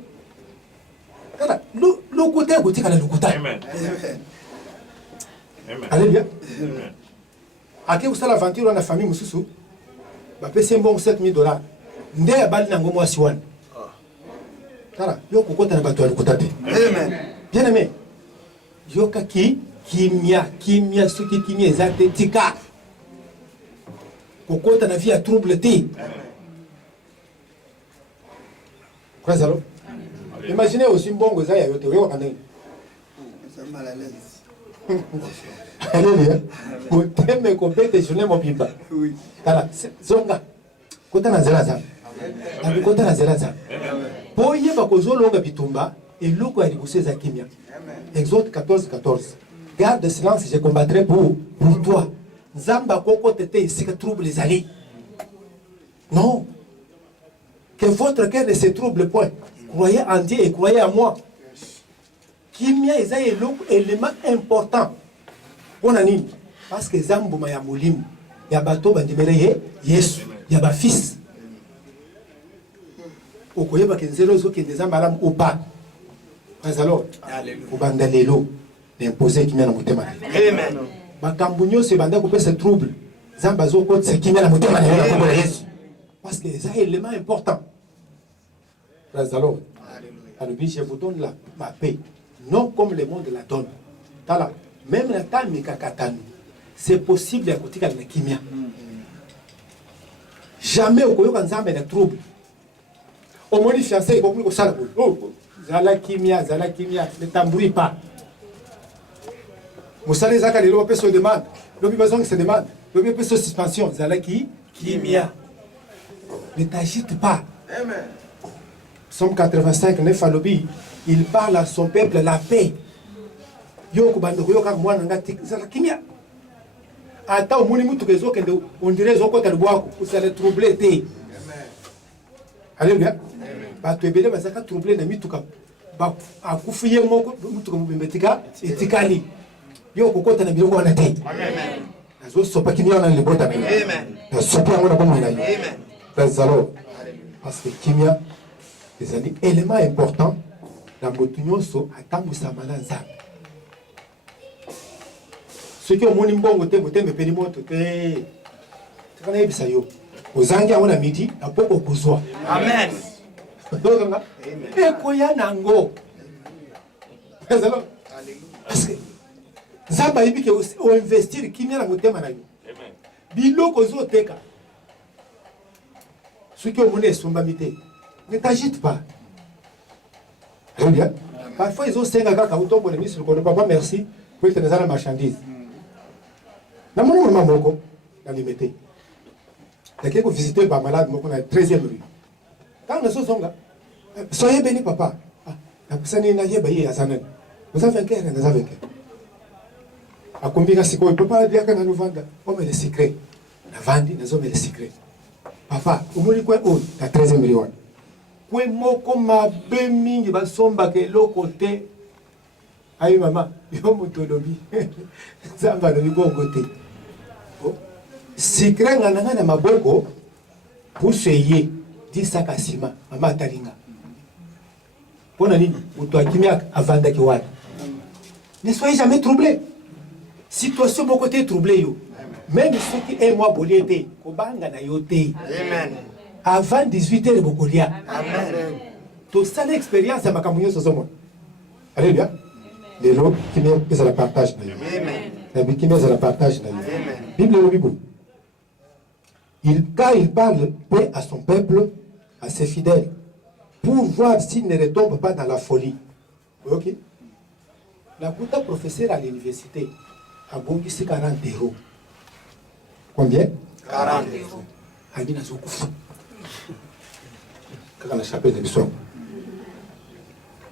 Kala le côté côté kala le côté. Amen. Alléluia. Ake usala aventure na famille mususu. Ba pese mbongo $7,000. Nde ya bali na ngomo asiwana. Kala yo kokota na bato ya lokota te. Amen. Bien aimé. Yo kaki kimia soki kimia ezate tika. Kokota na vie ya trouble te. Alors, imaginez aussi un bon goza ya yote wewe kanani. C'est mal à l'aise. Alléluia. Moteme kopete jone mobimba. Oui. Tala zonga. Kota na zela za. Amen. Kota na zela za. Boye bakozo longa bitumba et loko ya libuse za kimia. Exode 14:14. Garde silence, je combattrai pour toi. Nzamba koko tete isika trouble ezali. Non. Que votre cœur ne se trouble point. Croyez en Dieu et croyez en moi. Kimia est un élément important. Pour nous. Parce que Zambouma ya Moulim, ya bato bandimere Yesu, ya ba fils. Okoyeba ke nzelo zo ke ndezambala ou pas. Pas alors. Au bandalelo d'imposer kimia na motema. Amen. Bakambunyo se banda ko pesa trouble. Zamba zo ko se kimia na motema na Yesu. Parce que c'est un élément important. Praise the Lord. je vous donne ma paix, non comme le monde la donne. Tala, même la tami kakatanu, c'est possible à côté de la kimia. Jamais au Koyo Kanzambe de trouble. Au moins, les fiancés, ils vont plus au salon. Oh, Zala kimia, ne t'embrouille pas. Moussale Zaka, les lobes se demandent. L'objet besoin se demande. L'objet se suspension. Zala kimia. Ne t'agite pas. Amen. Somme 85, Nef Alobi, il parle à son peuple la paix. Yoko bandoko yoka mwana ngati zala kimia. Ata omoni mutu kezo kende on dirait zoko talboako usale troubler te. Amen. Alléluia. Ba to ebele bazaka troubler na mituka. Ba akufiye moko mutuka mubimbetika etikali. Yoko kota na biloko wana te. Amen. Azo sopa kimia na libota na. Amen. Na sopa ngona bomo na. Amen. Bazalo. Parce que kimia c'est un élément important dans votre union so atambousa malanza. Ceux qui ont mon imbongo te mote me penimoto te. Tu connais ebisa yo. Ozangi a na midi na poko kuzwa. Amen. Amen. Et koya nango. Alléluia. Parce que Zamba ibi ke o investir kimia na motema na yo. Amen. Biloko zo teka. Ceux qui ont mon esombamité. Ne t'agite pas. Alléluia. Parfois, ils ont 5 gars qui ont mis sur le côté. Papa, merci pour te donner la marchandise. Dans mon moment, moko, dans les métiers. Il y a quelqu'un qui visité par malade, moko, dans la 13e rue. Quand nous sommes soyez bénis, papa. La personne n'est pas bénie à sa mère. Vous avez un cœur, vous avez un cœur. À combien de secrets, il ne peut pas dire qu'on a nous vendre. On met les secrets. On a vendu, nous avons les secrets. Papa, au moins, quoi, la 13e rue. Kwe moko mabe mingi basomba ke lokote ayi mama yo mutolobi zamba lobi gogote secret ngana na maboko puseye disaka sima mama talinga pona nini mutu akimia avanda ki wana ne soyez jamais troublé situation moko te troublé yo même ceux qui est moi boliete kobanga na yo te. Amen. Avant 18h, Bokolia. Amen. Tout ça, l'expérience, c'est ma communion sur ce monde. Alléluia. Les lots qui me la partage. Amen. La Bible qui me la partage. Bible le Bible. Car il parle paix à son peuple, à ses fidèles, pour voir s'il ne retombe pas dans la folie. Ok. La Kouta professeur à l'université a bondi 40 €. Combien? 40 €. Agina Zokouf. Quand la chapelle de Bisson.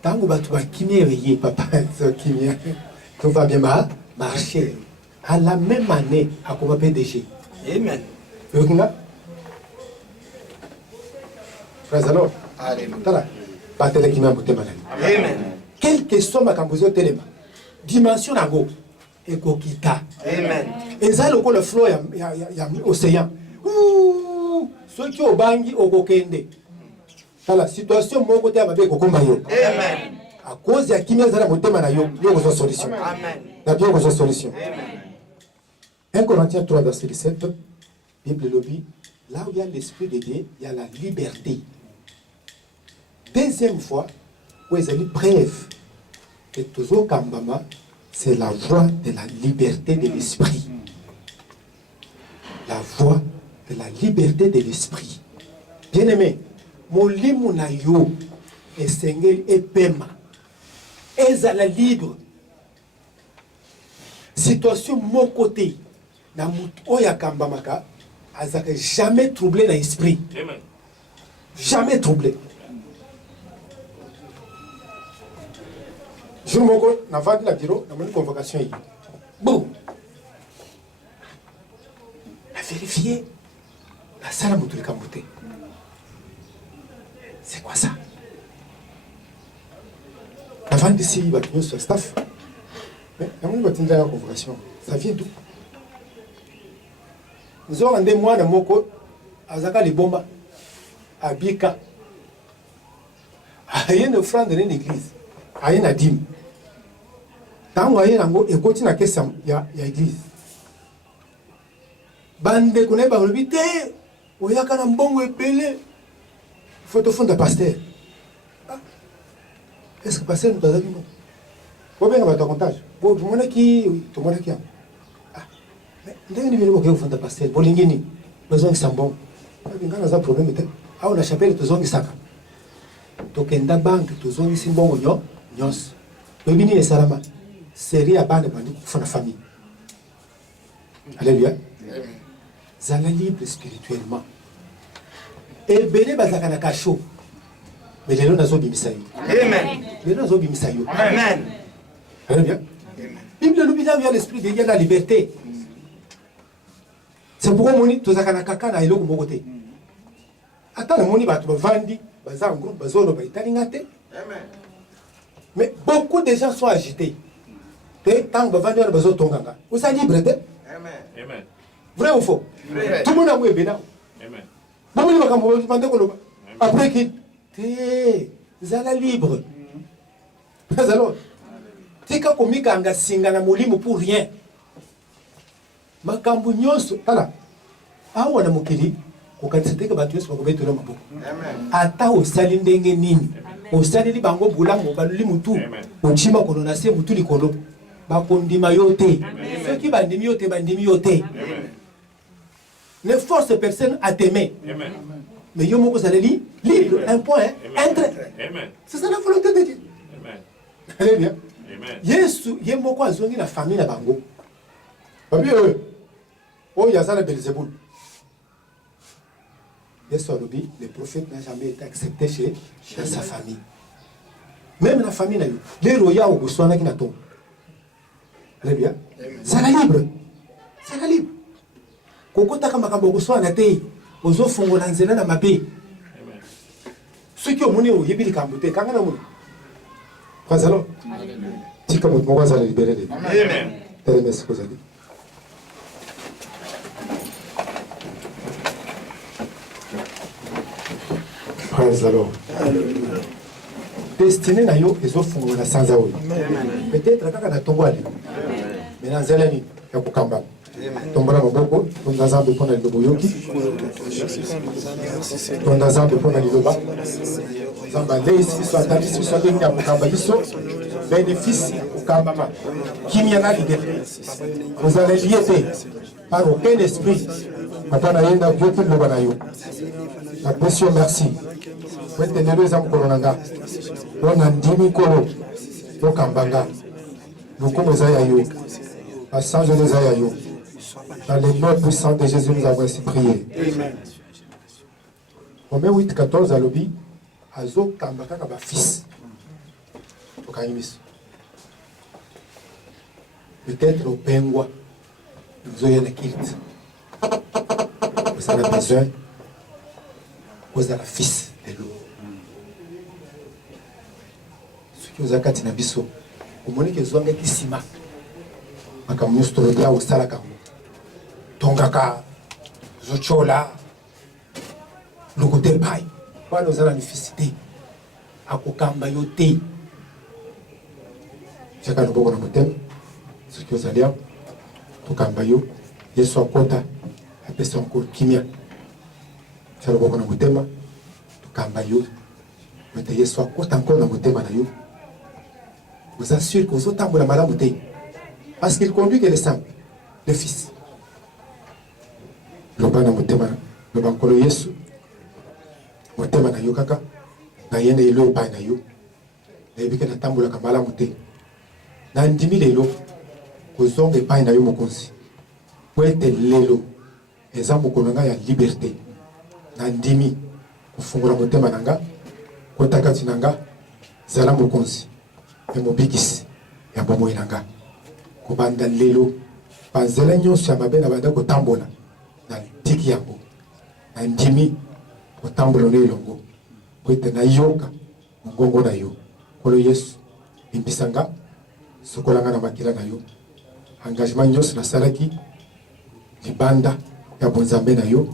Tant que tu vas kimia, papa, kimia, tout va bien marcher. À la même année, à comme PDG. Amen. Frère alors, alléluia. Batele kimia pour malade. Amen. Quelle que soit ma cambozo téléma, dimension à go, et kokita. Amen. Et ça, le flot, il y a océan. Ceux qui ont bangi au kokende. Dans la situation, mon côté, avec Kokombayo. Amen. À cause de qui m'a dit il y a une solution. Amen. Il y a une solution. Amen. 1 Corinthiens 3, verset 17, Bible le dit, là où il y a l'esprit de Dieu, il y a la liberté. Deuxième fois, où il y a une preuve que toujours Kambama, c'est la voie de la liberté de l'esprit. La voie de la liberté de l'esprit. Bien-aimé, Molimu na yo esengeli epema ezala libre. Situation mon côté na mutu oya kambamaka azaka jamais troublé na esprit. Amen. Jamais troublé. Je moko na vandi la bureau na mon convocation yi. Bon. A vérifier la salle mutu le kambote. C'est quoi ça? Avant d'ici, il va tenir sur le staff. Mais avant de tenir la convocation, ça vient d'où? Nous avons des mois de Moko, à Zaka les bombes, à Bika. Il y a une offrande dans l'église, il y a une dîme. Tant qu'il y a une écoute, il y a l'église. Bande connaît pas le bité, il y a un bon épelé. Faut te fondre pasteur. est-ce que passer nous avons non? Vous avez un comptage. Vous avez qui? Tout le monde qui a. Mais vous avez un pastel. Vous avez besoin de sambon. Vous avez un problème. Ah, on a chapelle, tu as un sac. Donc, il y a une banque, tu as un simbon, nyos. Vous avez un salama. Série à bande pour la famille. Alléluia. Vous êtes libre spirituellement. Et béné bazakana kacho. Mais les gens n'ont pas mis. Amen. Les gens n'ont pas mis. Amen. Alléluia. Bible nous dit qu'il y a l'esprit de Dieu, il y a la liberté. C'est pourquoi on dit que tous les kaka na ilo ko côté. Attends, on dit que vandi, baza en groupe, bazolo ba italingate. Amen. Mais beaucoup de gens sont agités. Tant que vandi on bazo tonganga. Vous êtes libre de? Amen. Vrai ou faux? Vrai. Tout le monde a oué béna. Amen. Bon, il va comme après qui? Vous êtes libre. Alors, tika komika anga singa na molimo pour rien. Makambu nyonso tala. Awa na mokili kokanisiteka batu yesu bakobeta na maboko. Amen. Ata osali ndenge nini? Osali li bango bulango baluli mutu. Ochima kono na se mutu likolo. Bakondima yote. Ceux qui bandimi yote bandimi yote. Ne force personne à t'aimer. Amen. Mais yo moko zaleli libre, un point, un trait. Amen. C'est ça la volonté de Dieu. Amen. Allez bien. Amen. Yesu ye moko azongi na famille na bango. Babi eux. Oh yazana Belzéboul. Yesu alobi, le prophète n'a jamais été accepté chez sa famille. Même la famille na yo. Les roya au goswana ki na tombe. Allez bien. C'est la libre. C'est la libre. Kokota kama kamba goswana te. Ozo fongo na nzela na mabe. Amen. Ceux qui ont monné au yebili kambote kanga na moni. Pas alors. Tika mo mo za libérer de. Amen. Tele merci ko zali. Praise the Lord. Destiné na yo ezo fongo na sanza oyo. Peut-être kaka na tongo ali. Mais na nzela ni ya kukamba. Tombora maboko, tonda zambe pona lilobo yoki. Tonda zambe pona liloba. Zamba leisi so atali so benga kukamba biso. Bénéfice kukamba. Kimia na liberté. Vous allez lier par aucun esprit. Papa na yenda vyote liloba na yo. La pression merci. Vous êtes les deux âmes kolonanga. On a ndimi kolo. Tokambanga. Nous comme ça yo. À Saint José yo. Dans le nom puissant de Jésus, nous avons ainsi prié. Amen. Romains 8, 14, à l'obi, Azo Kambaka Kaba fils. Peut-être au pengwa, nous avons un kilt. Vous avez besoin, vous avez un fils de l'eau. Ce qui vous a katina biso, vous voyez que vous avez un kisima. Makamu storodia au salakamu. Tongaka, Zochola, le côté paille. Pas nous allons nécessiter. À Kokamba yote. Chacun nous voit dans le thème. Ce qui vous allez, Tokamba yo, Yesu akota, après c'est encore kimia. Chacun nous voit dans le thème. Tokamba yo, mais Yesu akota encore dans le thème na yo. Vous assure que vous êtes en malade bouteille. Parce qu'il conduit que le sang, le fils. Lobana mutema lobankolo Yesu mutema na yo kaka na yende ilo pa na yo na ebike na tambola kamala mute na ndimi lelo kozonga pa na yo mokonzi wete lelo eza mokolo nga ya liberté na ndimi kufungula mutema nanga kotaka tinanga zala mokonzi e mobikisi ya bomoi nanga kobanda lelo panzela nyonso ya mabe na banda kotambola na tiki yango na ndimi kotambola na elongo kwete na yoka ngongo na yo kolo Yesu bimbisanga sokolanga na makila na yo engagement nyonso na salaki libanda ya bonzambe na yo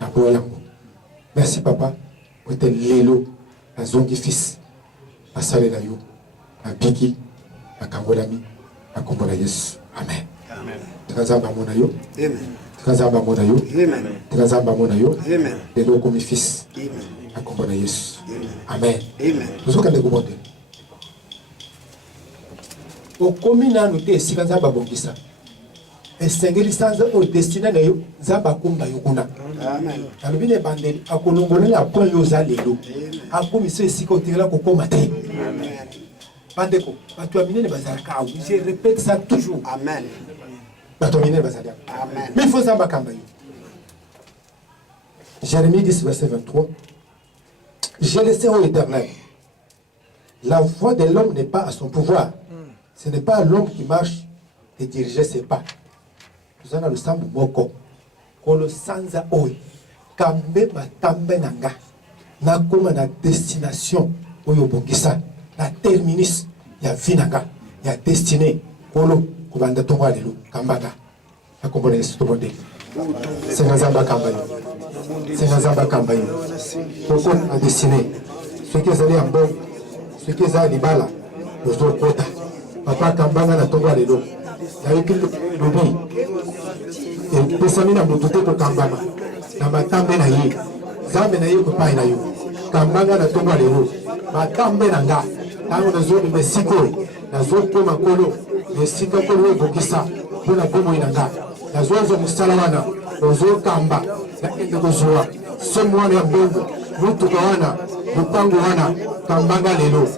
na boya yango. Merci papa kwete lelo na zongi fils asale na yo na biki na kangolami na kombo na Yesu. Amen. Amen. Tukazamba mona yo. Amen. Tukazamba mona yo. Amen. Tukazamba mona yo. Amen. Lelo komi fils. Amen. Na kombo na Yesu. Amen. Amen. Tuzoka ndeko bonde. au communal nous te sikanza babongisa esengeli sanza o destina na yo zamba kumba yokuna amen alubine bandeli akolongolela point yo za lelo akomiso esika otikela kokoma te amen bandeko bato ya minene bazalaka awu je répète ça toujours amen bato ya minene bazalaka amen mais il faut zamba kamba yo Jérémie 10 verset 23 j'ai laissé au éternel la voix de l'homme n'est pas à son pouvoir ce n'est pas l'homme qui marche et diriger ses pas nous avons le sambu moko kolo sanza oyo kambe matambe nanga na koma na destination oyo bongisa na terminus ya vinanga ya destiné kolo kubanda tonga lelo kambanga akombona Yesu tobonde senga zamba kambayo koko na destiné ce qui est ambon ce qui est libala ozo kota papa kambanga na tonga lelo yaiki lobi pesami na moto te kokambama na matambe na ye zambe na ye kopai na yo kambanga na tonga lelo matambe na nga ntango nazobima esika oyo nazokoma kolo esika kolo oyo ebongisa mpona bomoi na nga nazozwa mosala wana ozokamba nakende kozwa somo wana ya mbongo motuka wana lopango wana kambanga lelo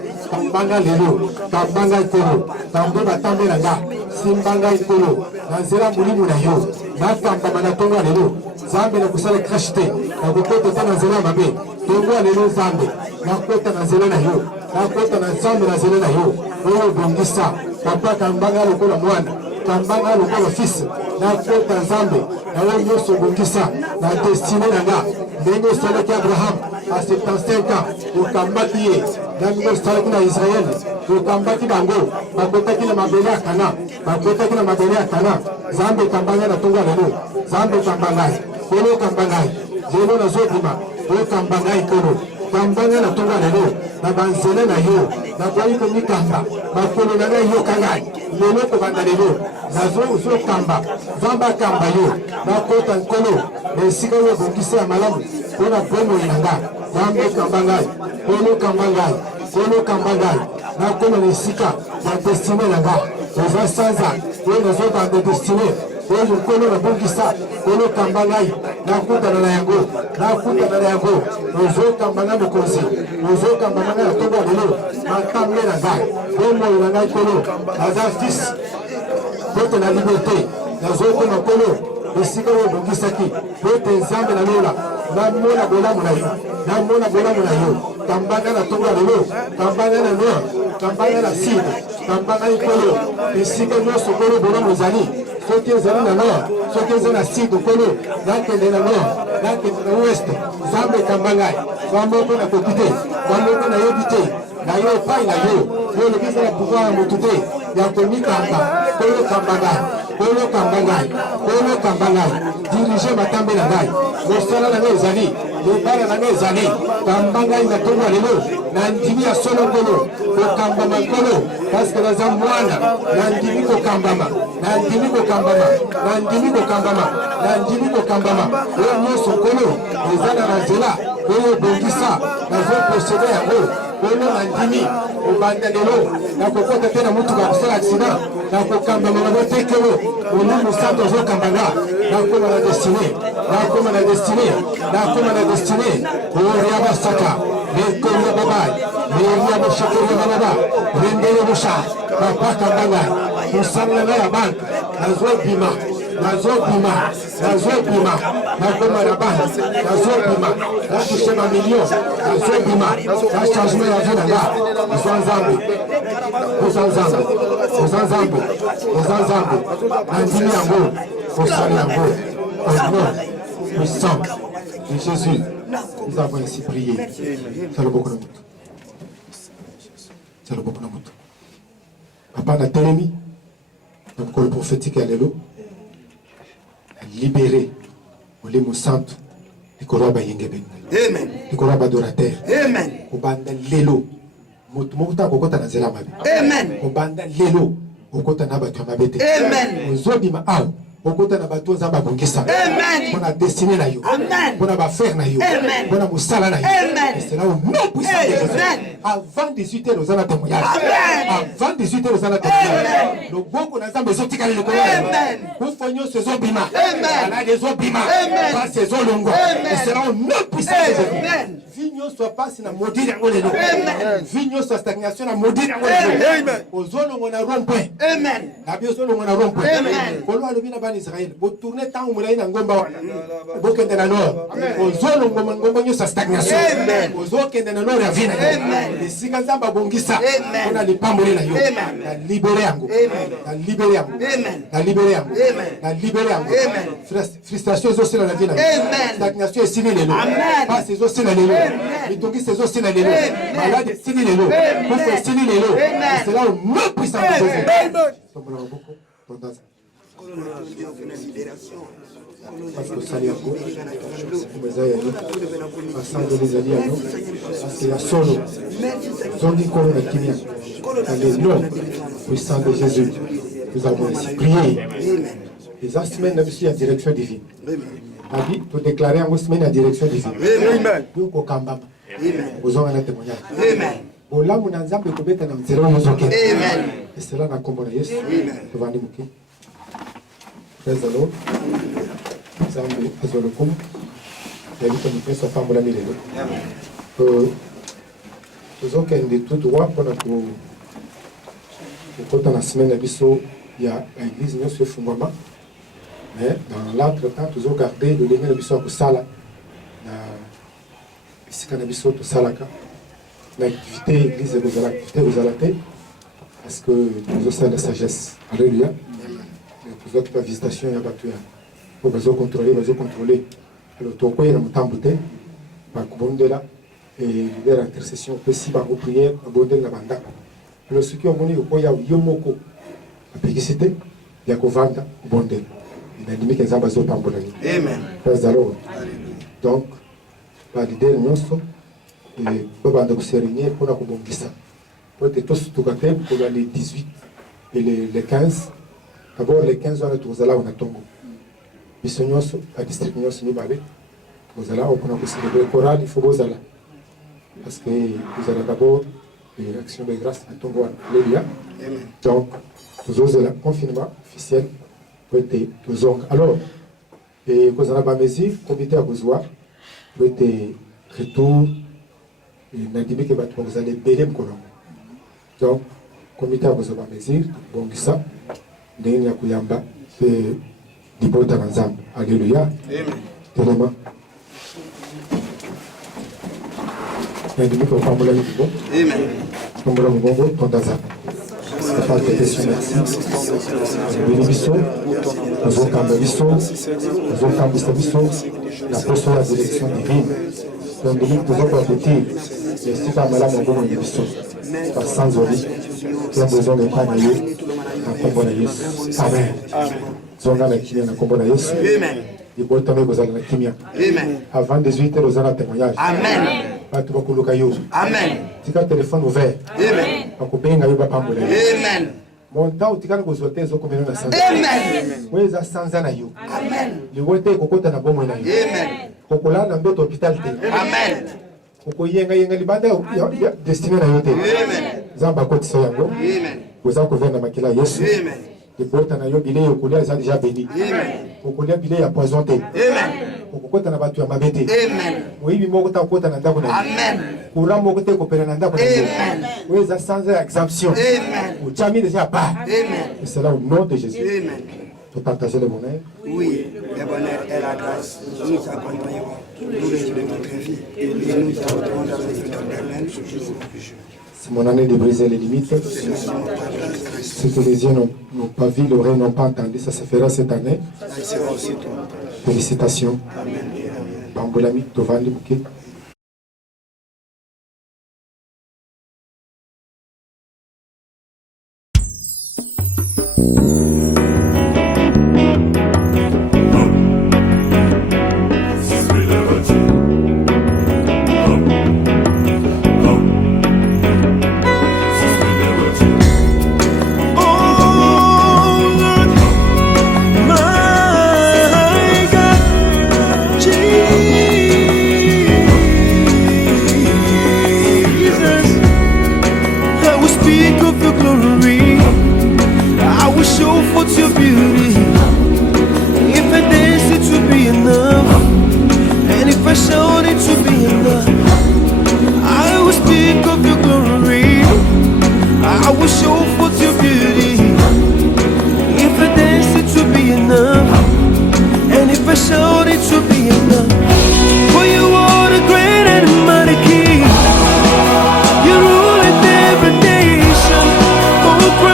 kambanga ikolo kambe batambe na nga simbanga ikolo na nzela molimo na yo nakambama na tongo lelo zambe na kosala crash te nakokota te na nzela mabe tongo lelo zambe nakota na nzela na yo nakota na nzambe na nzela na yo oyo bongisa papa kambanga lokola mwana kambanga lokola fils nakota nzambe na oyo nyonso bongisa na destine na nga ndenge osalaki abraham a 75 ans okambaki ye ndenge osalaki na israele okambaki bango bakotaki na mabele ya kana zambe kambanga na tonga lelo zambe kamba ngai kolo kamba ngai lelo nazobima okamba ngai kolo kambanga na tonga lelo na banzele na yo nakoki komikamba makolo na ngai yoka ngai lelo kobanda lelo nazokamba zamba kamba yo nakota nkolo na esika oyo ebongisa ya malamu mpona bomoi na nga zambe kamba ngai kolo kamba ngai nakoma na esika ya destine na nga oza sanza oyo nazobanda destine oyo kolo nabongisa kolo kamba ngai nakutana na yango ozokamba nga mokonzi ozokamba nga na tongo lelo matambe na ngai bomoi na ngai kolo naza fils pote na liberté nazokoma kolo esika oyo ebongisaki pote nzambe na lola namona bolamu na yo kambanga na tongo lelo kambanga na nord kambanga na sud kambanga ikolo esika nyonso kolo bolamu ezali soki ezali na nord soki eza na sud kolo nakende na nord nakende na ouest nzambe kamba ngai bamoko nakoki te bamoko nayebi te na yo epai na yo oyo lobi eza na pouvoir ya motu te ya komikamba kolo kamba ngai dirige matambe na ngai mosala na ngai ezali libala na ngai ezali kamba ngai na tongo lelo na ndimi ya solo nkolo kokambama nkolo parceke naza mwana na ndimi kokambama oyo nyonso nkolo eza na nzela oyo ebongisa nazoprocede yango ono na ndimi obanda lelo nakokota te na motuka ya kosala aksida nakokambama na botekelo ono mosantu ozokambanga nakoma na destine oria basaka lekoria babai leria boshakoria balaba rendeye bosha papa kambanga mosala na ngai ya banke nazobima nakoma na banke nazobima natushe mamilio nazobima na changement ya vie na nga oza nzambe na ndimi yango osali yango au nom puissant de Jésus nous avons ainsi prié. Beaucoup de papa na telemi donc le prophétique alelo libéré olimo santo likolo bayenge benga amen likolo adorateur amen kobanda lelo moto moko ta kokota na nzela mabe amen kobanda lelo okota na bato ya mabe te amen ozobima awa okota na bato nzamba bongisa Amen. Pour la destinée na yo Amen. Pour la faire na yo Amen. Pour la musala na yo Amen. Et c'est là où non puissant de Jésus Amen. avant 18 heures aux témoignage Amen. avant 18 heures aux témoignage le boko na nzamba ezotikala le Amen. kufa nyonso ezobima Amen. malade ezobima Amen. pasi ezolongwa Amen. Et c'est là où non puissant de Jésus Amen. vie nyonso apasi na modile yango lelo Amen. vie nyonso ya stagnation na modile yango lelo Amen. ozolongo na rond-point Amen. nabi ozolongo na rond-point Amen. kolo alobi na bana Israël botourne ntango molai na ngomba wana bokende na nord ozolongo ngomba nyonso ya stagnation Amen. ozokende na nord ya vie na yo Amen. esika nzambe abongisa Amen. mpona lipamboli na yo Amen. na libere yango Amen. na libere yango Amen. na libere yango Amen. na libere yango Amen. frustration ezosila na vie na yo Amen. stagnation esili lelo Amen. pasi ezosila lelo mitungisi ezosila lelo malade esili lelo kufa esili lelo Amen. c'est là où non puissant de Jésus Amen. tombola maboko tondaza parce que osali yango eza yano basangeli ezali yano parce que ya solo zongi nkolo na kimia dans le nom puissant de Jésus nous avons ainsi prié eza semaine na biso ya direction divine abi todéclare yango semaine ya direction divine yo kokambama ozonga na témoignage bolamu na nzambe ekobeta na nzela oyo ozokende esela na nkombo na yesu tovandi moke ezalo nzambe azwa lokumu yalika mopesa afambolami lelo tozokende tout droit mpona kokota na semaine na biso ya baeglise nyonso efungwama mais dans l'entretemps tozogarde lolenge na biso ya kosala na esika na biso tosalaka na activité église ekozala activité ekozala te parce que tozosala la sagesse alleluya tozokita visitation ya bato ya po bazocontrôle alors tokoya na motambo te bakobondela leader intercession opesi bango prière babondeli na bandako alors soki omoni okoya yo moko apekisi te ya kovanda obondela nandimiki nzambe azopambola yo ezalo donc balider nyonso babanda koserenie mpona kobongisa po ete tosutuka te kola le 18 et le 15 d'abord le 15 wana tokozala awa na ntongo biso nyonso badistrict nyonso mibale kozala awa mpona kocelebre choral il faut bozala parce que kozala d'abord action de grâce na ntongo wana alleluya donc tozozela confinement officiel po ete tozonga alors kozala bamesure comité ya kozwa po ete retour nandimiki bato bakozala ebele mkolongo donc comité ya kozwa bamesure tokobongisa ndenge ya koyamba mpe libota na nzambe alleluya telema nandimiki opambola libo pambola mongongo tonda nzambe papa tete merci ebeli biso ozokamba biso ozokambisa biso na poso ya direction divine tondimiki tozokoapetir esika malamu obomoni biso basanzoli yambo ezonga epai na ye na nkombo na yesu amen zonga na kimia na nkombo na yesu libotama ekozala na kimia avant 18 heures oza na témoignage bato bakoluka yo tika telefone ouvert bakobenga yo bapambola yo monta otikana kozwa te ezokomela na sanza oyo eza sanza na yo lingo te ekokota na bomoi na yo kokolala na mbeto hôpital te kokoyengayenga libanda ya destine na yo te nzambe akotisa yango oza kovenda makila ya yesu libota na yo bilei okolia eza déjà béni okolia bilei ya poison te okokota na bato ya mabe te moyibi moko te okota na ndako na yo courant moko te ekopela na ndako na yo oyo eza sanza ya exemption otiami déjà à part et c'est là au nom de Jésus de partager le bonheur. Oui, le bonheur et la grâce nous accompagneront tous les jours de notre vie et nous serons dans le futur éternel. C'est mon année de briser les limites. Ce que les yeux n'ont pas vu, l'oreille n'ont pas entendu, ça se fera cette année. Félicitations. Bambolami, Tovandi, Bouquet. My with your beauty. If I danced, it would be enough. And if I showed, it would be